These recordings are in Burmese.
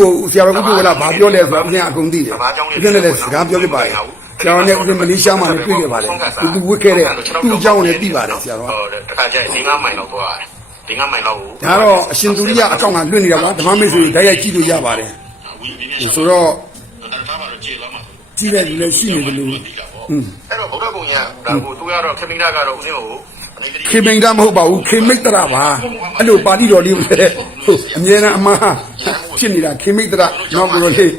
ဟိုဆရာတော်ဥပ္ပဝလာဘာပြောလဲဆိုတော့ဦးဇင်းအကုန်သိတယ်ဦးဇင်းလည်းစကားပြောပြပါတယ်ဆရာတော်နဲ့ဦးဇင်းမလေးရှားမှာလည်းတွေ့ခဲ့ပါတယ်သူသူဝတ်ခဲ့တဲ့သူ့အကြောင်းလည်းသိပါတယ်ဆရာတော်ကဟိုတခါကျရင်၄၅မိုင်လောက်သွားတယ်၄၅မိုင်လောက်ကိုဒါတော့အရှင်သူရိယအကောင့်ကလွတ်နေတာပါဓမ္မမိတ်ဆွေဓာတ်ရိုက်ကြည့်လို့ရပါတယ်ဆိုတော့ဒါတော့ကျေလောက်မှာကြည့်တဲ့လူလည်းရှိနေတယ်လို့อืมအဲ့တော့ဗုဒ္ဓဘုံကြီးကဒါကိုသူကတော့ခေမိနာကတော့ဦးဇင်းကိုအနေနဲ့ ခေမိန်တာမဟုတ်ပါဘူးခေမိတ်တရပါအဲ့လိုပါဠိတော်လေးပဲဟုတ်အမြဲတမ်းအမှားဖြစ်နေတာခေမိတ်တရနောက်ကိုလေး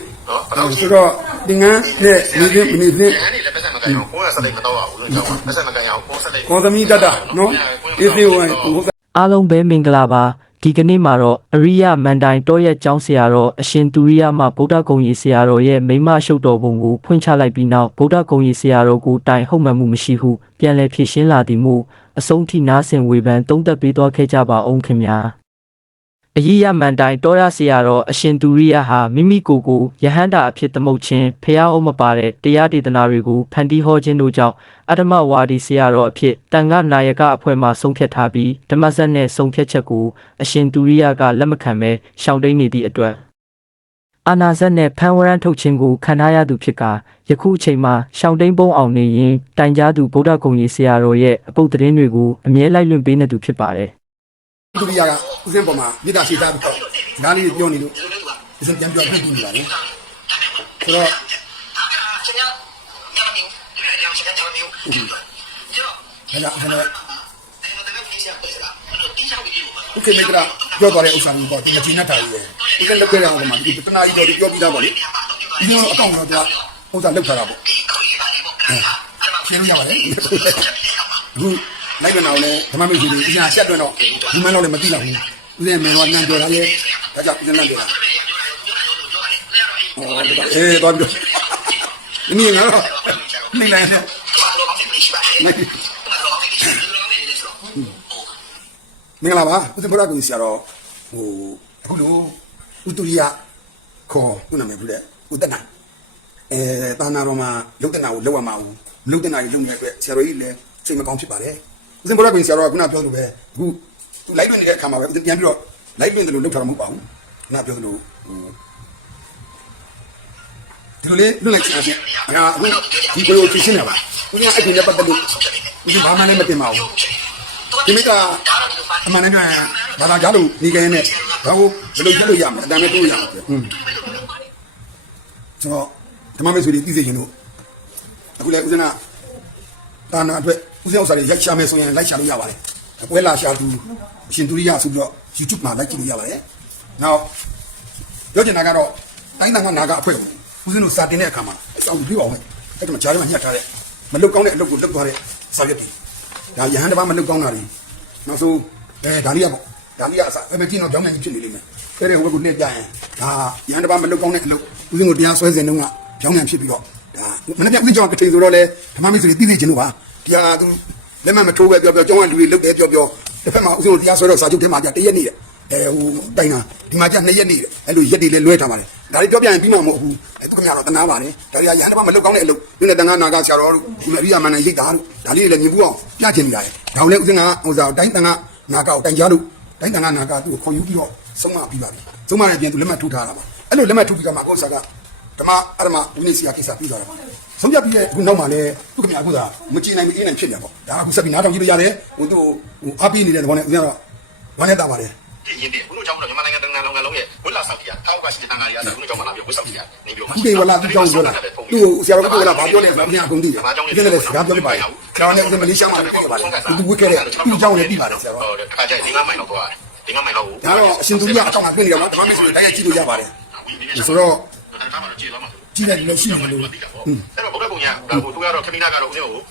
ဆိုတော့ဒီငန်းနဲ့နေသိမနေသိအဲ့ဒီလည်းပတ်စံမကန်အောင်ကိုယ်ကစလိတ်မတော့ဘူးလို့ကြောက်ပတ်စံမကန်အောင်ကိုယ်စလိတ်ကောသမီတတနော်အေးသေးဝင်ဟိုအားလုံးပဲမင်္ဂလာပါဒီကနေ့မှာတော့အရိယမန်တိုင်တောရဲ့ကျောင်းဆရာတော်အရှင်သူရိယမဗုဒ္ဓဂုံကြီးဆရာတော်ရဲ့မိမရှုပ်တော်ပုံကိုဖွင့်ချလိုက်ပြီးနောက်ဗုဒ္ဓဂုံကြီးဆရာတော်ကိုတိုင်ဟုတ်မှန်မှုမရှိဟုပြန်လည်ဖြေရှင်းလာသည်မို့ အဆုံးထိနားဆင်ဝေဖန်သုံးသပ်ပေးသွားခဲ့ကြပါအောင်ခင်ဗျာအရိယမန်တိုင်တောရဆရာတော်အရှင်သူရိယဟာမိမိကိုယ်ကိုယဟန္တာအဖြစ်သမုတ်ခြင်းဖះအောင်မပါတဲ့တရားဒေသနာတွေကိုဖန်တီးဟောခြင်းတို့ကြောင့်အတ္တမဝါဒီဆရာတော်အဖြစ်တန်ခါနာယကအဖွဲ့မှဆုံးဖြတ်ထားပြီးဓမ္မစက်နဲ့ဆုံးဖြတ်ချက်ကိုအရှင်သူရိယကလက်မခံဘဲရှောင်တိန်နေသည့်အတွက် အာနာဇက်နဲ့ဖန်ဝရန်ထုတ်ခြင်းကိုခံထားရသူဖြစ်ကာယခုအချိန်မှာရှောင်တိန်ပုံအောင်နေရင်တိုင်ကြားသူဗုဒ္ဓဂုံကြီးဆရာတော်ရဲ့အပုတ်သတင်းတွေကိုအမြဲလိုက်လွှင့်ပေးနေသူဖြစ်ပါတယ်သူရိယကဦးစင်းပေါ်မှာမြေတားရှိသားပြီးတော့ဒါလေးပြောနေလို့ဦးစင်းပြန်ပြောပြပြနေပါလေဆိုတော့ရှင်ရညမင်းဒီလိုရောရှင်ရညမင်းကျော်ဒါကြောင့်ကျွန်တော်အဲ့တော့တကယ်ကြီးရပဲလားအဲ့တော့တင်းချောင်း ကြီးကိုဥက္ကမေတ္တပြောသွားတဲ့ဥစ္စာမျိုးပေါ့ဒီမကြီးနဲ့တာကြီးပဲဒီကလောက်ခဲ့တဲ့အောင်မှာဒီတနာကြီးတော့ပြောပြီးသားပေါ့လေဒီလိုအကောင့်တော့ကြာဥစ္စာလောက်ထားတာပေါ့ရှင်းလို့ရပါတယ်အခုလိုက်မနာအောင်လဲဓမ္မမိတ်ဆွေတွေအရင်ဆက်တွင်တော့ဒီမန်းတော့လည်းမသိတော့ဘူးဦးစင်းမင်းကနန်းပြောတာလေဒါကြောင့်ဦးစင်းနန်းပြောတာဟောအေးတော့ပြောဒီနေ့ငါတော့နေလိုက်တ မင်္ဂလာပါဦးစင်းဘုရားကိုဆရာတော်ဟိုအခုလိုဥတ္တရိယခေါ်သူ့နာမည်ဘူးလေဥတ္တနာအဲတာနာတော်မှာလုတ်တနာကိုလောက်ရမှာဘူးလုတ်တနာကြီးလုံနေတဲ့အတွက်ဆရာတော်ကြီးလည်းစိတ်မကောင်းဖြစ်ပါတယ်ဦးစင်းဘုရားကိုဆရာတော်ကခုနပြောသလိုပဲအခုသူလိုက်လွင်နေတဲ့အခါမှာပဲဦးစင်းပြန်ပြီးတော့လိုက်လွင်တယ်လို့လောက်ထားတာမဟုတ်ပါဘူးခုနပြောသလိုဟိုဒီလိုလေးလွတ်လိုက်ချင်တယ်ငါအခုဒီကိုကိုရှင်းနေပါဦးစင်းအဲ့ဒီနဲ့ပတ်သက်လို့ဦးစင်းဘာမှလည်းမတင်ပါဘူး ဒီမိကအမှန်တကယ်ဘာသာကြားလို့နေကြရင်လည်းဘာကိုဘယ်လိုရက်လို့ရမလဲအတန်းနဲ့တိုးရမှာပဲဟွန်းကျွန်တော်ဓမ္မမေဆွေတွေသိစေချင်လို့အခုလည်းဦးစင်းကတာနာအတွက်ဦးစင်းဥစ္စာတွေရိုက်ရှာမယ်ဆိုရင်လိုက်ရှာလို့ရပါတယ်အပွဲလာရှာသူအရှင်သူရိယဆိုပြီးတော့ YouTube မှာလိုက်ကြည့်လို့ရပါတယ်နောက်ပြောချင်တာကတော့တိုင်းတန်ကနာကအဖွဲကိုဦးစင်းတို့စာတင်တဲ့အခါမှာအဆောင်ပြပါဦးမယ်အဲ့ဒါမှဂျားထဲမှာညှက်ထားတဲ့မလုတ်ကောင်းတဲ့အလုပ်ကိုလုပ်သွားတဲ့စာရွက်တွေ ဒါယဟန်တစ်ပါးမလုတ်ကောင်းတာတွေနောက်ဆုံးအဲဒါလေးကပေါ့ဒါလေးကအစပဲမကြည့်တော့ကြောင်းနိုင်ဖြစ်နေလိမ့်မယ်အဲ့ဒီဟိုဘက်ကလှည့်ပြရင်ဒါယဟန်တစ်ပါးမလုတ်ကောင်းတဲ့အလုပ်ဦးစင်းကိုတရားဆွဲစဉ်တုန်းကကြောင်းနိုင်ဖြစ်ပြီးတော့ဒါမနေ့ကဦးစင်းကြောင့်ကထိန်ဆိုတော့လေဓမ္မမိတ်ဆွေတွေသိသိချင်လို့ပါတရားသူလက်မမထိုးပဲပြောပြောကြောင်းကလူတွေလုတ်တယ်ပြောပြောတစ်ဖက်မှာဦးစင်းကိုတရားဆွဲတော့စာချုပ်ထဲမှာကြတရက်နေတယ်အဲဟိုတိုင်တာဒီမှာကြနှစ်ရက်နေတယ်အဲ့လိုရက်တွေလည်းလွဲထားပါတယ်ဒါတွေပြောပြရင်ပြီးမှမဟုတ်ဘူးအဲသူ ခင်ဗျားတော့တနာပါတယ်ဒါတွေကရဟန်းတစ်ပါးမလုတ်ကောင်းတဲ့အလုပ်ဒီနဲ့တန်ခါနာကဆရာတော်တို့ဒီအရိယာမန္တန်ရိတ်တာတို့ဒါလေးတွေလည်းမြင်ဘူးအောင်ပြချင်နေတာလေဒါကိုလည်းဦးစင်းကဟိုစားတိုင်းတန်ခါနာကကိုတိုင်ကြားလို့တိုင်းတန်ခါနာကသူ့ကိုခေါ်ယူပြီးတော့ဆုံးမပြီးပါပြီဆုံးမတဲ့အပြင်သူလက်မှတ်ထိုးထားတာပါအဲ့လိုလက်မှတ်ထိုးပြီးကမှကိုဆာကဓမ္မအရမဝိနည်းစီယာကိစ္စပြီးသွားတာပါဆုံးဖြတ်ပြီးရဲ့အခုနောက်မှလည်းသူခင်ဗျာအခုသာမကြည်နိုင်မအေးနိုင်ဖြစ်နေပေါ့ဒါအခုဆက်ပြီးနားထောင်ကြည့်လို့ရတယ်ဟိုသူ့ဟိုအားပေးနေတဲ့သဘောနဲ့ဦးစင်းကတော့ဝမ်းနဲ့တာပါတယ် ရင်းတယ်ဘုလို့ကြောင့်တော့မြန်မာနိုင်ငံတန်နိုင်ငံလုံးရဲ့ဝတ်လာဆောက်ပြတောက်ကရှိတဲ့တန်ခါရီရတယ်ဘုလို့ကြောင့်မလာပြီးဝတ်ဆောက်ပြနေပြီးတော့ဥဒေဝလာသူကြောင့်ပြောတာသူ့ကိုဆရာတော်ကပြောတာဘာပြောလဲဘာမင်းအကုန်သိတယ်ဒီနေ့လည်းစကားပြောပြပါရဲ့ကျွန်တော်လည်းဦးမလေးရှားမှာပြောပါတယ်သူဝစ်ခဲ့တဲ့သူကြောင့်လည်းပြီးပါတယ်ဆရာတော်ဟုတ်တယ်တခါကျရင်၄၅မိုင်လောက်သွားတယ်၄၅မိုင်လောက်ကိုဒါတော့အရှင်သူကြီးအကြောင်းမှာပြင်နေတော့ဓမ္မမင်းဆိုတိုက်ရိုက်ကြည့်လို့ရပါတယ်ဆိုတော့ဒါကမှတော့ကျေလောက်မှာကြည့်တယ်လို့ရှိနေလို့အဲ့တော့ဗုဒ္ဓဘုံကြီးကဒါကိုသူကတော့ခမိနာကတော့ဦးဇင်းကို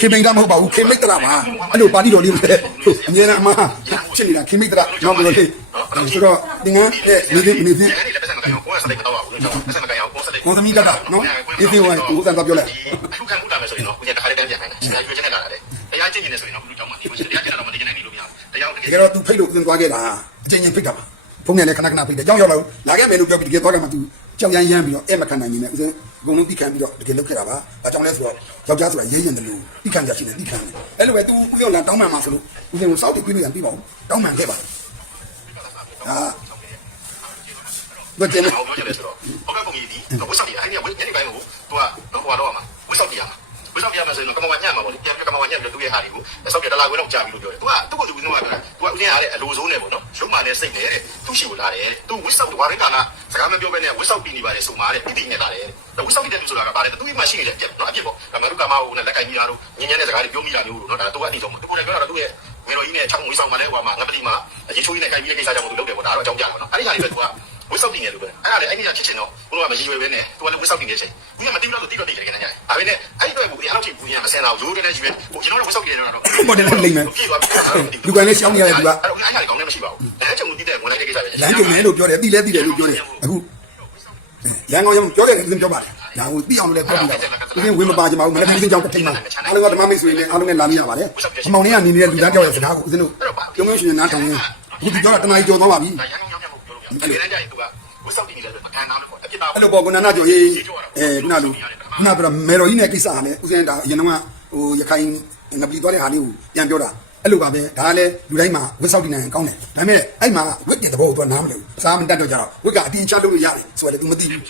ခေမိန်ကမဟုတ်ပါဘူးခေမိတ်တရပါအဲ့လိုပါတီတော်လေးပဲအမြဲတမ်းအမ ဖြစ်နေတာခေမိတ်တရနောက်ပြီးတော့လေဆိုတော့ဒီငန်းတဲ့နေနေနေနေအဲ့ဒီလည်းပတ်စံမကန်အောင်ကိုယ်ကစလိတ်မတော့ဘူးလို့ပတ်စံမကန်အောင်ကိုယ်စလိတ်ကိုသမီးတတနော်ဒီသေးဝိုင်းကိုဦးစံတော့ပြောလိုက်အခုခံမှုတာမယ်ဆိုရင်တော့ကိုယ်တခါလေးတန်းပြန်နိုင်တယ်ဆရာရွေးချက်နဲ့လာတယ်တရားကျင့်နေတယ်ဆိုရင်တော့ဘုလို့ကြောင်းမှာဒီမှာတရားကျင့်တာတော့မတင်နိုင်ဘူးလို့မရဘူးတရားတကတယ်ကယ်တော့သူဖိတ်လို့ဦးစံသွားခဲ့တာအချင်းချင်းဖိတ်တာပါဖုန်းနဲ့လည်းခဏခဏဖိတ်တယ်ကြောင်းရောက်လာလာခဲ့မယ်လို့ပြောပြီးတကယ်သွားတယ်မှသူကြောက်ရမ်းရမ်းပြီးတော့အဲ့မခံနိုင်နေနဲ့ဦးစံ အကုန်လုံးပြီးခံပြီးတော့တကယ်လုပ်ခဲ့တာပါအကြောင်းလဲဆိုတော့ယောက်ျားဆိုတာရဲရင်တယ်လို့ပြီးခံကြရှိတယ်ပြီးခံတယ်အဲ့လိုပဲသူဦးစံလာတောင်းမှန်မှာဆိုလို့ဦးစံကိုစောက်ပြီးပြီးလို့ရပြီးပါဦးတောင်းမှန်ခဲ့ပါဒါသူကကျင်းနေဟောပြောချင်တယ်ဆိုတော့ဟောကပုံကြီးဒီဝက်ဆောက်တီအဲ့ဒီဝက်ညနေပိုင်းကိုသူကတော့ဟိုတော့မှာဝက်ဆောက်တီရမှာဝ က်ဆောက်တီရမှာဆိုရင်ကမ္ဘာညံ့မှာပေါ့လေပြန်ကမ္ဘာညံ့ပြီးသူ့ရဲ့ဟာတွေကိုဆောက်တီတလာခွဲတော့ကြာပြီလို့ပြောတယ်သူကသူ့ကိုသူကပြောတာသူကဦးရရတဲ့အလိုဆုံးနဲ့ပေါ့နော်ရုပ်မာနဲ့စိတ်နဲ့သူ့ရှိကိုလာတယ်သူဝက်ဆောက်ဝါရင်းကလာစကားမပြောဘဲနဲ့ဝက်ဆောက်တီနေပါတယ်ဆိုမှတဲ့ပြပြနေလာတယ်ဝက်ဆောက်တီတယ်ဆိုတာကပါတယ်သူ့ရဲ့မရှိနေတဲ့အပြစ်နော်အပြစ်ပေါ့ငါတို့ကမဟုတ်နဲ့လက်ကင်ကြီးတာတို့ညဉ့်ညံ့တဲ့စကားတွေပြောမိတာမျိုးလို့နော်ဒါတော့အတိဆုံးသူကလည်းပြောတာသူ့ရဲ့ဝေတော်ကြီးနဲ့ချောင်းဝေးဆောင်မှလည်းဟိုမှာငပတိမှာရေချိုးကြီးနဲ့ကင်ကြီးနဲ့ကိစ္စကြောင့်သူလုပ်တယ်ပေါ့ဒါတော့အကြောင်းပြတယ်ပေါ့နော်အဲ့ဒီဟာလေးပဲသူက ဝက်ဆောက်တင်နေလို့ပဲအဲ့ဒါလေအဲ့ဒီကချစ်ချင်တော့ဘုရားမရည်ရွယ်ပဲနဲ့သူကလည်းဝက်ဆောက်တင်နေချိန်ဘူးကမတိဘူးလို့တိတော့တိတယ်ခင်ဗျာဒါပေမဲ့အဲ့ဒီတော့ဘူးအဲ့လောက်ထိဘူးရမစင်တော့ရိုးတဲ့ရွယ်ဟိုကျွန်တော်တို့ဝက်ဆောက်တင်နေတော့မော်ဒယ်လိမ့်မယ်ပြေးသွားပြီလူကန်လေးရှောင်းနေရတယ်သူကအဲ့တော့အဲ့ဟာကောင်းနေမရှိပါဘူးအဲ့ချက်မှုတိတဲ့ဝင်လိုက်တဲ့ကိစ္စပဲလမ်းကြုံတယ်လို့ပြောတယ်တိလဲတိတယ်လို့ပြောတယ်အခုရန်ကုန်ရောပြောတယ်သူပြောပါတယ်ဒါကိုတိအောင်လည်းပြောပြတာသူကဝင်းမပါကြပါဘူးမနေ့ကင်းကြောင်ကထိန်မှာအားလုံးကဓမ္မမိတ်ဆွေနဲ့အားလုံးနဲ့လာမိရပါတယ်အမောင်လေးကနေနေတဲ့လူသားကြောက်ရဲ့စကားကိုဦးဇင်းတို့ပြုံးပြုံးရှင်နားထောင်ရင်အခုဒီပြောတာတနားကြော်သွားပါပြီ ဒါရန်ကုန်ရောက်ရောက်ပြောလို့ရတယ်အဲ့ဒီတိုင်းကျရင်သူကဝက်ဆောက်တင်နေတယ်အခမ်းအနားလို့ခေါ်အပြစ်သားအဲ့လိုပေါ့ကုဏနာကြော်ရေးအဲခုနလူခုနပြောမေတော်ကြီးနဲ့ကိစ္စဟာလည်းဦးဇင်းဒါအရင်တော့ဟိုရခိုင်ငပလီသွားတဲ့ဟာလေးကိုပြန်ပြောတာအဲ့လိုပါပဲဒါကလည်းလူတိုင်းမှာဝက်ဆောက်တင်နိုင်ကောင်းတယ်ဒါပေမဲ့အဲ့မှာဝက်ပြတဲ့ဘောကိုသူနားမလို့စားမတတ်တော့ကြတော့ဝက်ကအတင်းချလုပ်လို့ရတယ်ဆိုတော့လည်း तू မသိဘူး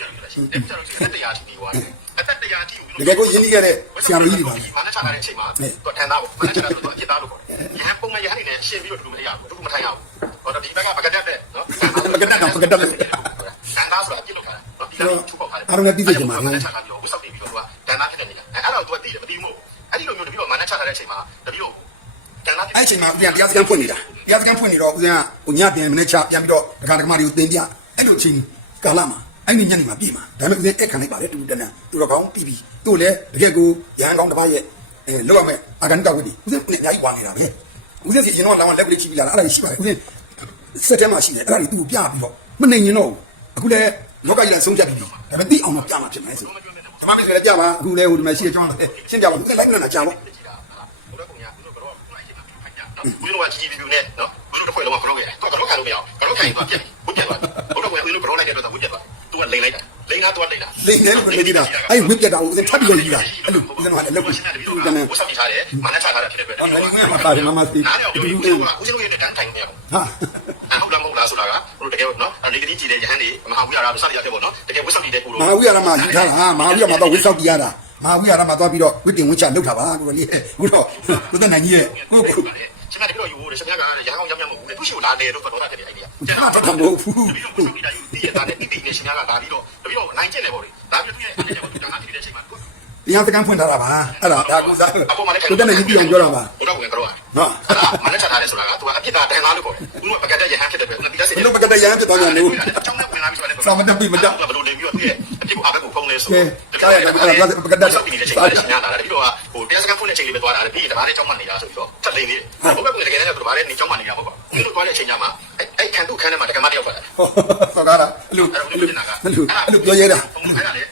အဲ့ဒါတော့အသက်တရားထိပြီးသွားတယ် အသက်တရားထိတကယ်ကိုရင်းနှီးခဲ့တဲ့ဆရာတော်ကြီးတွေပါပဲမာနချလာတဲ့အချိန်မှာသူထန်သားပေါ့မာနချလာတော့အပြစ်သားလို့ခေါ်တယ်ရဟန်းပုံမှန်ရဟန်းနေနဲ့ရှင်းပြီးတော့ဒီလိုမရဘူးသူကမထိုင်ရဘူးဟောတော့ဒီဘက်ကပကတက်တဲ့နော်ခံသားဆိုတာအပြစ်လုပ်တာနော်ဒီလိုထူပေါက်ထားတယ်မာနချလာပြီးတော့ဝတ်ဆောက်ပြီးတော့သူကတန်သားဖြစ်နေတယ်အဲ့တော့သူကတည်တယ်မတည်ဘူးမို့အဲ့ဒီလိုမျိုးတပြီးတော့မာနချလာတဲ့အချိန်မှာတပြီးတော့တန်သားအဲ့ချိန်မှာဦးဇင်းတရားစခန်းဖွင့်နေတာတရားစခန်းဖွင့်နေတော့ဦးဇင်းကဟိုညပြန်မနေ့ချပြန်ပြီးတော့ဒကာဒကမတွေကိုတင်ပြအဲ့လိုချိန်ကာလမှာ အဲ့ဒီညနေမှာပြည်မှာဒါပေမဲ့ဦးဇင်းအဲ့ခံလိုက်ပါတယ်တူတူတန်းတန်းသူတော်ကောင်းပြီးပြီသူ့လည်းတကယ်ကိုရဟန်းကောင်းတစ်ပါးရဲ့အဲလောက်ရမယ်အာဂန်ကဝိတိဦးဇင်းနဲ့အများကြီးဝါနေတာပဲဦးဇင်းစီရင်တော့လောင်းလက်ကလေးချိပြီးလာတာအဲ့ဒါရှိပါတယ်ဦးဇင်းစက်ထဲမှာရှိတယ်အဲ့ဒါတွေသူ့ကိုပြပြီးတော့မနိုင်ရင်တော့အခုလည်းလောကကြီးလည်းဆုံးဖြတ်ပြီးပြီဒါပေမဲ့သိအောင်တော့ပြမှာဖြစ်မယ်ဆိုဓမ္မမင်းဆိုလည်းပြပါအခုလည်းဟိုဒီမှာရှိတဲ့ကျောင်းလည်းရှင်းပြပါဦးဇင်းလိုက်နေတာကြာတော့ကြည့်တာဘုရားကောင်ညာဘုရားကတော့ဘုရားရှင်မှာဖိုက်ကြနော်ဘုရားကကြီးကြီးပြူနဲ့နော်ဘုရားတစ်ဖွဲ့လုံးကကတော့ခဲ့တော့ကတော့ခံလို့မရအောင်ကတော့ခံရင်တော့ပြက်ဘုပြက်သွားဘုရားကောင်ညာဘုရားကတော့လိုက်တဲ့တော့ဘုပြက်သွား သူကလိန်လိုက်တာလိန်ကားတော့လိန်တာလိမ့်တယ်လို့ပြောနေတာအဲ့ဝစ်ပြတ်တာကိုဦးဇင်းထပ်ပြီးကြီးတာအဲ့လိုဦးဇင်းကလည်းလက်ကိုသူကလည်းဝတ်ဆောက်ထားတယ်မနက်ချထားတာဖြစ်တဲ့အတွက်ဟောငါလည်းငါမှာပါတယ်မမသိနားတော့ဒီဒီလိုလိုအဲကဦးဇင်းတို့ရဲ့တန်းထိုင်နေရတော့ဟာဟုတ်လားမဟုတ်လားဆိုတာကဟိုတကယ်နော်ဒီကတိကြည့်တဲ့ရဟန်းတွေမဟာဝိဟာရစတဲ့ရတဲ့ပေါ့နော်တကယ်ဝတ်ဆောက်တဲ့ကိုမဟာဝိရမှာယူထားတာဟာမဟာဝိရမှာတော့ဝစ်ဆောက်ပြရတာမဟာဝိရမှာသွားပြီးတော့ဝစ်တင်ဝစ်ချလောက်တာပါကိုလေးဟိုတော့ကိုတဲ့နိုင်ကြီးရဲ့ကိုကိုရှင်မတကယ်တော့ယူတယ်ရှင်မကရဟန်းအောင်ရောက်ရောက်မဟုတ်ဘူးသူရှိကိုလာတယ်တော့တော့တာတဲ့အိုင်ဒီယာ ကျွန်တော်တော့မဟုတ်ဘူးတပည့်တော်ကိုဆောက်ပြီးတာယူတည်ရတာနဲ့တိတိနဲ့ရှင်ကလာပြီးတော့တပည့်တော်နိုင်ကျင့်တယ်ပေါ့လေဒါပြီးသူရဲ့အဲ့ဒီကတော့ဒါနာကြည့်တဲ့အချိန်မှာတရားစကန်ဖွင့်ထားတာပါအဲ့ဒါဒါကိုစားအပေါ်မှာလည်းကိုတဲ့နိုင်ကြီးပြောပြောတာပါဘုရားဝင်ကတော့နော်အဲ့ဒါမနဲ့ချထားတယ်ဆိုတာကသူကအပြစ်သားတန်သားလို့ခေါ်တယ်။သူကပကတ်တဲ့ရဟန်းဖြစ်တဲ့အတွက်သူတရားစီဘယ်လိုပကတဲ့ရမ်းပြတော့ညာလို့အကြောင်းနဲ့ဝင်လာပြီးဆိုတော့စာမတက်ပြီမတက်ဘယ်လိုနေပြီးတော့သူရဲ့ အပြစ်ကိုအဘက်ကိုဖုံးလဲဆိုကဲကားရတယ်အဲ့ဒါပကတဲ့ဆောက်ပြီးနေတဲ့ချိန်မှာရှင်ရလာတယ်ပြီးတော့ဟိုတရားစခန်းဖွင့်တဲ့ချိန်လေးပဲသွားတာလေပြီးတမားလေးကြောင်းမှနေတာဆိုပြီးတော့ထပ်လိမ့်နေတယ်။ဘုရားကတကယ်လည်းတမားလေးနေကြောင်းမှနေတာပေါ့ကွာ။ဒီလိုသွားတဲ့ချိန်ညမှာအဲ့ခံသူ့ခန်းထဲမှာတကယ်မတယောက်ပါလားဆောကားတာအဲ့လိုအဲ့လိုအဲ့လိုပြောရဲတာအဲ့ဒါလေ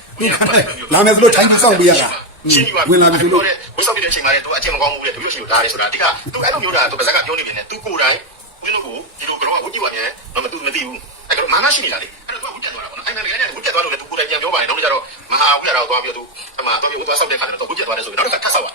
လာမယ်ဆိုလို့ထိုင်ပြီးစောင့်ပေးရတာရှင်းပြီးပါဝင်လာပြီဆိုလို့ဝတ်ဆောက်ပြီးတဲ့အချိန်မှာလည်းသူအကျင့်မကောင်းဘူးလေတပည့်ရှိလို့ဒါလေဆိုတာအဓိကသူအဲ့လိုမျိုးတာသူပါဇက်ကပြောနေပြီနဲ့သူကိုယ်တိုင်ဦးဇင်းတို့ကိုဒီလိုကတော့ဝတ်ကြည့်ပါနဲ့တော့မသူမသိဘူး အဲ့ကတော့မာနရှိနေတာလေအဲ့တော့သူကဝတ်ပြတ်သွားတာပေါ့နော်အဲ့မှာလည်းဝတ်ပြတ်သွားလို့လည်းသူကိုယ်တိုင်ပြန်ပြောပါရင်တော့ကြတော့မဟာဝိရတော့သွားပြီးတော့သူအမှတော့ဝတ်သွားဆောက်တဲ့ခါကျတော့ဝတ်ပြတ်သွားတယ်ဆိုပြီးတော့ထပ်ဆောက်ပါ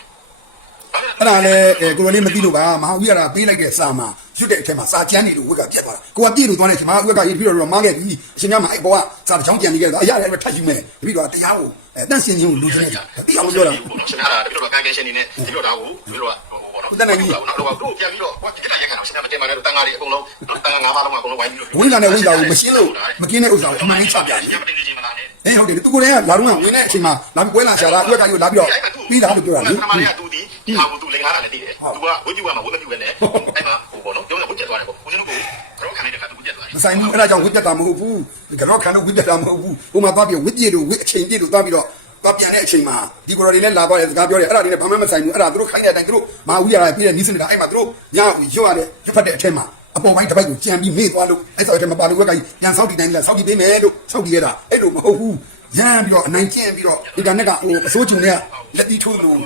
အဲ့ဒါလည်းအဲကိုလိုလေးမသိလို့ပါမဟာဝိရတာပေးလိုက်တဲ့စာမှာ ရွတ်တဲ့အထက်မှာစာကျမ်းနေလို့ဝက်ကပြတ်သွားတာကိုကပြည့်လို့သွားတဲ့အချိန်မှာဝက်ကရေးပြီးတော့မားခဲ့ပြီအရှင်မြတ်မှာအဲ့ဘောကစာတစ်ချောင်းကြံနေခဲ့တာအရာလည်းထပ်ယူမယ်ပြီးတော့တရားကိုအဲတန့်စင်ခြင်းကိုလူချင်းနေတာတိအောင်ပြောတာပေါ့နော်ရှင်ရတာတပည့်တော်ကကာကင်ရှင်နေနဲ့တပည့်တော်ဒါကိုတပည့်တော်ကဟိုပေါ့နော်တော့တော့ပြန်ပြီးတော့ဟိုကိတရခံတော့ရှင်မတင်ပါနဲ့တန်ဃာတွေအကုန်လုံးတန်ဃာ၅ပါးလုံးကအကုန်လုံးဝိုင်းပြီးတော့ဝိလာနဲ့ဝိလာကိုမရှင်းလို့မကင်းတဲ့ဥစ္စာကိုအမှန်ကြီးချပြတယ်ရမတင်ကြီးမလားနဲ့အေးဟုတ်တယ်သူကိုယ်တိုင်ကလာတော့ဝင်တဲ့အချိန်မှာလာပြီးပွဲလာရှာတာဝက်ကကြီးကိုလာပြီးတော့ပြီးတာလို့ပြောတာလေပထမလေးကသူဒီဒီဟာကိုသူလိန်ကားတာလည်းသိတယ်သူကဝိပြုကမှာဝိမပြုပဲနဲ့အဲ့မှာဟိုပေါ့နော်ပြောနေဝိပြတ်သွားတယ်ပေါ့ဦးဇင်းတို့ကိုကတော့ခံနေတဲ့ခါသူဝိပြတ်သွားတယ်မဆိုင်ဘူးအဲ့ဒါကြောင့်ဝိပြတ်တာမဟုတ်ဘူးကတော့ခံတော့ဝိပြတ်တာမဟုတ်ဘူးဟိုမှာသွားပြီးဝိပြည့်လို့ဝိအချိန်ပြည့်လို့သွားပြီးတော့သွားပြန်တဲ့အချိန်မှာဒီကိုယ်တော်တွေလည်းလာသွားတယ်စကားပြောတယ်အဲ့ဒါတွေလည်းဘာမှမဆိုင်ဘူးအဲ့ဒါသူတို့ခိုင်းတဲ့အတိုင်းသူတို့မဟာဝိရတာပြီးတဲ့နီးစနေတာအဲ့မှာသူတို့ညရွတ်ရတဲ့ရွတ်ဖတ်တဲ့အထက်မှာအပေါ်ပိုင်းတစ်ပိုက်ကိုကြံပြီးမေ့သွားလို့အဲ့ဆောက်တဲ့မပါလို့ဝက်ကကြီးပြန်ဆောက်တည်တိုင်းလည်းဆောက်တည်ပေးမယ်လို့ဆောက်တည်ရတာအဲ့လိုမဟုတ်ဘူးရမ်းပြီးတော့အနိုင်ကျင့်ပြီးတော့ဒီကနေ့ကဟိုအစိုးကျုံတွေကလက်တီးထိုးလို့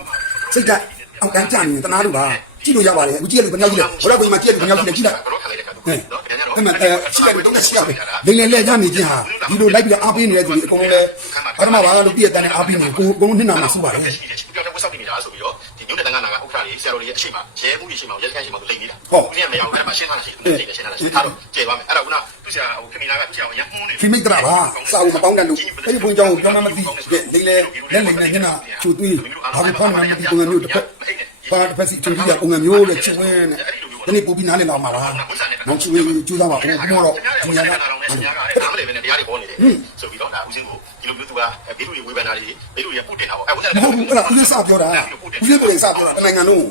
စိတ်ဓာတ်အောက်ကန်းကြနေတနာလို့ပါ ကြည့်လို့ရပါတယ်အခုကြည့်ရလို့ဘယ်နှယောက်ကြည့်လဲဘုရားဘုရားမှာကြည့်ရလို့ဘယ်နှယောက်ကြည့်လဲကြည့်လိုက်ကတော့ခံနေတဲ့ခါသူဟဲ့နော်ပြန်ရတော့အဲ့မှာအဲရှိရတယ်တော့ရှိရတယ်လိမ့်လေလဲကြနေခြင်းဟာဒီလိုလိုက်ပြီးတော့အားပေးနေတဲ့သူတွေအကုန်လုံးလဲဘာမှမပါလို့ပြည့်တဲ့တန်းနဲ့အားပေးနေကိုကိုနှစ်နာမှာစူပါတယ်ရှိတယ်ရှိပြောတယ်ဝတ်ဆောက်နေကြတာဆိုပြီးတော့ဒီညွန့်တဲ့တန်ခါနာကဥက္ခရာကြီးစရာတော်တွေရဲ့အရှိမရဲမှုကြီးရှိမရဲစခန်းရှိမလိမ့်နေတာဦးဇင်းကမရဘူးအဲ့မှာရှင်းထားတာရှိတယ်သိတယ်ရှင်းထားတာရှိထားတော့ကျေပါမယ်အဲ့ဒါကသူဆရာဟိုခင်မီနာကဆရာရန်မှုနေခိမိတ်တရာပါစာအုပ်မပေါင်းတတ်လို့အဲ့ဒီဘုန်းကြောင့်ပြောမှမသိတဲ့လေလေလက်လိမ်နဲ့ညနာချူသွေးဘာကိုဖောင်းမှမသိပုံစံမျိုးတစ်ဖက် ပါတစ်ဖက်စီချူကြီးကပုံစံမျိုးနဲ့ချစ်ဝင်းနဲ့ဒီနေ့ပူပြီးနားလည်တော့မှာလားနောက်ချူဝင်းကျူးသားပါဘုံမောတော့ဂျူနီယာကနားမလဲပဲနဲ့တရားတွေပေါ်နေတယ်ဆိုပြီးတော့ဒါဦးစင်းကိုဒီလိုမျိုးသူကဘေးလူတွေဝေဖန်တာတွေဘေးလူတွေကပုတ်တင်တာပေါ့အဲ့ဦးစင်းမဟုတ်ဘူးအဲ့ဒါဦးလေးစပြောတာဦးလေးကိုစပြောတာတနိုင်ငံလုံး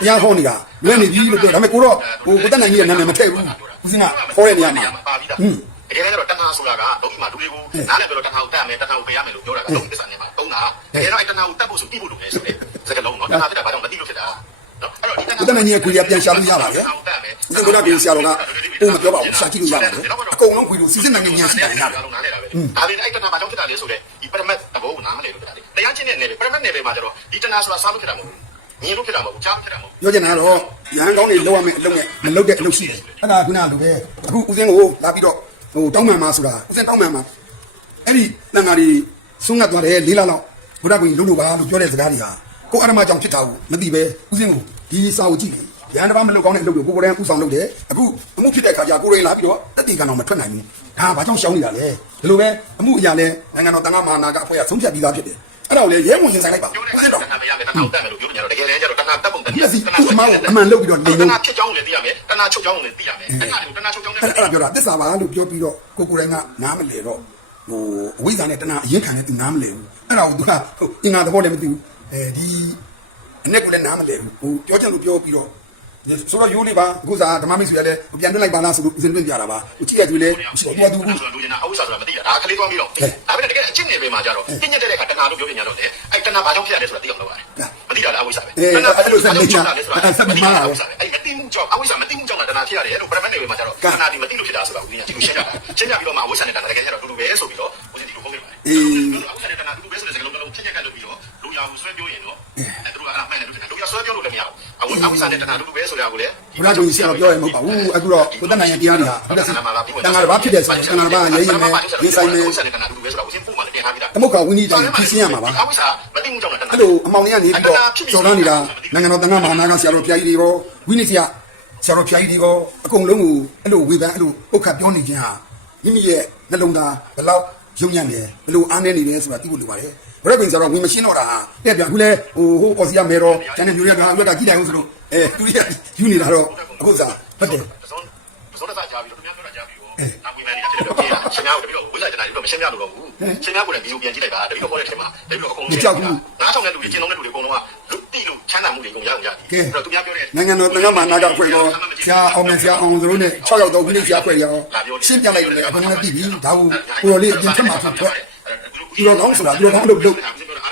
တရားဟောနေတာလွယ်နေပြီလို့ပြောဒါပေမဲ့ကိုတော့ဟိုကိုတက်နိုင်ကြီးရဲ့နာမည်မထည့်ဘူးဦးစင်းကခေါ်တဲ့နေရာမှာပါပြီးသားတကယ်တော့တဏှာဆိုတာကတော့ဒီမှာလူတွေကိုနားလည်ပြီးတော့တဏှာကိုတတ်မယ်တဏှာကိုပေးရမယ်လို့ပြောတာကတော့သစ္စာနဲ့မှာတုံးတာတကယ်တော့အဲ့တဏှာကိုတတ်ဖို့ဆိုပြီးဖို့လုပ်နေဆိုတဲ့ စကားလုံးနော်တဏှာဖြစ်တာဘာကြောင့်မသိလို့ဖြစ်တာနော်အဲ့တော့ဒီတဏှာကိုတက်နိုင်ကြီးရဲ့ကိုရပြန်ရှာလို့ရပါတယ်ဦးစင်းကကဆရာတော်ကပုံမပြောပါဘူးရှာကြည့်လို့ရပါတယ်အကုန်လုံးခွေလို့စီစစ်နိုင်နေညာစီတိုင်းရတယ်ဒါပေမဲ့အဲ့တဏှာဘာကြောင့်ဖြစ်တာလဲဆိုတဲ့ဒီပရမတ်အဘောကိုနားမလည်လို့ဖြစ်တာလေတရားချင်းတဲ့နယ်ပရမတ်နယ်ပဲမှာကျတော့ဒီတဏှာဆိုတာစားလို့ဖြစ်တာမဟုတ်ဘူးမြင်လို့ဖြစ်တာမဟုတ်ဘူးကြားဖြစ်တာမဟုတ်ဘူးပြောချင်တာကတော့ရဟန်းကောင်းတွေလောက်ရမယ်အလုပ်နဲ့မလုပ်တဲ့အလုပ်ရှိတယ်အဲ့ဒါခုနကလိုပဲအခုဦးစင်းကိုလာပြီးတော့ဟိုတောင်းမှန်မှာဆိုတာဦးစင်းတောင်းမှန်မှာအဲ့ဒီတန်ဃာတွေဆုံးငတ်သွားတယ်လေးလလောက်ဘုရားကိုလုံးလို့ပါလို့ပြောတဲ့စကားတွေဟာ ကိုအရမကြောင့်ဖြစ်တာကိုမသိပဲဦးစင်းကိုဒီစာကိုကြည့်တယ်ရဟန်းတစ်ပါးမလုပ်ကောင်းတဲ့အလုပ်တွေကိုကိုယ်ကိုယ်တိုင်ဥဆောင်လုပ်တယ်အခုအမှုဖြစ်တဲ့အခါကျကိုယ်တိုင်လာပြီးတော့တက်တီကန်တော့မထွက်နိုင်ဘူးဒါဘာကြောင့်ရှောင်းနေတာလဲဒီလိုပဲအမှုအရာလဲနိုင်ငံတော်တန်ခါမဟာနာကအဖွဲ့ကဆုံးဖြတ်ပြီးသားဖြစ်တယ်အဲ့ဒါကိုလေရဲဝင်ရင်ဆိုင်လိုက်ပါပြောဦးတဲ့စင်းတော့တဏှာမရမယ်တဏှာကိုတတ်မယ်လို့ပြောနေကြတော့တကယ်လည်းကျတော့တဏှာတက်ပုံတက်မျက်စိဥမာကိုအမှန်လုပ်ပြီးတော့နေတလို့ဏှာဖြစ်ကြောင်းလည်းသိရမယ်တဏှာချုပ်ကြောင်းလည်းသိရမယ်အဲ့ဒါကိုတဏှာချုပ်ကြောင်းလည်းအဲ့အဲ့ဒါပြောတာသစ္စာပါလို့ပြောပြီးတော့ကိုကိုယ်တိုင်ကနားမလဲတော့ဟိုအဝိဇ္ဇာနဲ့တဏှာအရင်ခံနေသူနားမလဲဘူးအဲ့ဒါကိုသူကဟိုအင်္ဂါသဘောလည်းမသိဘူး အဲဒီအ내ကိုလည်းနားမလဲဘူးဟိုပြောချင်လို့ပြောပြီးတော့ဆိုတော့ယူလေးပါအခုစားဓမ္မမိတ်ဆွေကလည်းပြန်တွင်းလိုက်ပါလားဆိုလို့ဦးစင်တွင်းပြတာပါဟိုကြည့်ရသူလည်းရှိတော့သူကသူဆိုတော့လူကျင်တာအဝိဇ္ဇာဆိုတာမသိတာဒါကလေးသွားပြီးတော့ဒါပေမဲ့တကယ်အချင်းနယ်ပဲမှာကြတော့ပြင်းညက်တဲ့အခါတဏှာလို့ပြောနေကြတော့လေအဲ့တဏှာဘာကြောင့်ဖြစ်ရလဲဆိုတာသိအောင်လုပ်ရတယ်မသိတာလည်းအဝိဇ္ဇာပဲအဲ့အတိမှုကြောင့်အဝိဇ္ဇာမသိမှုကြောင့်တဏှာဖြစ်ရတယ်လို့ပရမတ်နယ်ပဲမှာကြတော့တဏှာဒီမသိလို့ဖြစ်တာဆိုတာဦးဇင်းကဒီလိုရှင်းကြတာရှင်းကြပြီးတော့မှအဝိဇ္ဇာနဲ့တဏှာတကယ်ကျတော့တူတူပဲဆိုပြီးတော့ဦးဇင်းဒီလိုပုံနေပါတယ် အဝိဇ္ဇာနဲ့တဏှာတူတူပဲဆိုတဲ့စကားလုံးလုံးချင်းချက်ကလုပ်ပြီးတော့လူရအောင်ဆွဲပြောရင်တော့အဲ့တို့ကအဲ့မှန်တယ်လို့ထင်တယ်လူရဆွဲပြောလို့လည်းမရဘူးအဝိဇ္ဇာနဲ့တဏှာတူတူပဲဆိုတာကိုလည်းဘုရားကြီးဆရာတော်ပြောရင်မဟုတ်ပါဘူးအခုတော့ကိုတက်နိုင်ရဲ့တရားတွေဟာအခုလက်စတန်ဃာတစ်ပါးဖြစ်တယ်ဆိုတော့တန်ဃာတစ်ပါးရဲရင်နဲ့ရေးဆိုင်နဲ့ဥစ္စာနဲ့တဏှာတူတူပဲဆိုတာဦးစင်းပုံမှန်တင်ထားပြီးသားသမုတ်ခဝင်းကြီးတိုင်းဖြည့်ရှင်းရမှာပါအဝိဇ္ဇာမသိမှုကြောင့်လည်းတဏှာအဲ့လိုအမောင်လေးကနေပြီးတော့ကျော်လာနေတာနိုင်ငံတော်တန်ခါမဟာနာကဆရာတော်ဖျားကြီးတွေရောဝိနည်းဆရာဆရာတော်ဖျားကြီးတွေရောအကုန်လုံးကိုအဲ့လိုဝေဖန်အဲ့လိုဥက္ခပြောနေခြင်းဟာမိမိရဲ့နှလုံးသားဘယ်လောက် ယုံညံ့တယ်ဘယ်လိုအားနေနေလဲဆိုတာသိဖို့လိုပါတယ်ဘရပင်ဆရာတော်ဝင်မရှင်းတော့တာဟာတဲ့ပြန်ခုလဲဟိုဟိုအော်စီယာမဲတော်ကျန်တဲ့မျိုးရကအရွက်ကကြည့်တိုင်းအောင်ဆိုတော့အဲသူရယူနေတာတော့အခုစားဟုတ်တယ်ပစုံပစုံတစ်ခါကြားပြီးတော့ သူများပြောတာကြားပြီးတော့နာဝိမန်နေတာဖြစ်တော့ပြေးတာရှင်များကိုတပည့်တော်ဝိဇ္ဇာတဏှာပြီးတော့မရှင်းပြလို့တော့ဘူးရှင်များကိုလည်းဗီဒီယိုပြန်ကြည့်လိုက်တာတပည့်တော်ခေါ်တဲ့ထဲမှာတပည့်တော်အကုန်နားဆောင်တဲ့လူတွေကျင်းလုံးတဲ့လူတွေအကုန်လုံးကလူတိလို့ချမ်းသာမှုတွေအကုန်ရအောင်ကြတယ်အဲ့တော့သူများပြောတဲ့နိုင်ငံတော်တန်ခါမဟာနာကဖွဲ့တော့ဆရာအောင်မြဆရာအောင်တို့နဲ့6ရောက်တော့ဝိနည်းဆရာဖွဲ့ရောရှင်းပြလိုက်လို့လည်းအကုန်လုံးသိပြီဒါကိုကိုယ်လေးအပြင်ထက်မှထွက်ထွက်ဒီလိုကောင်းဆိုတာဒီလိုကောင်းလို့လို့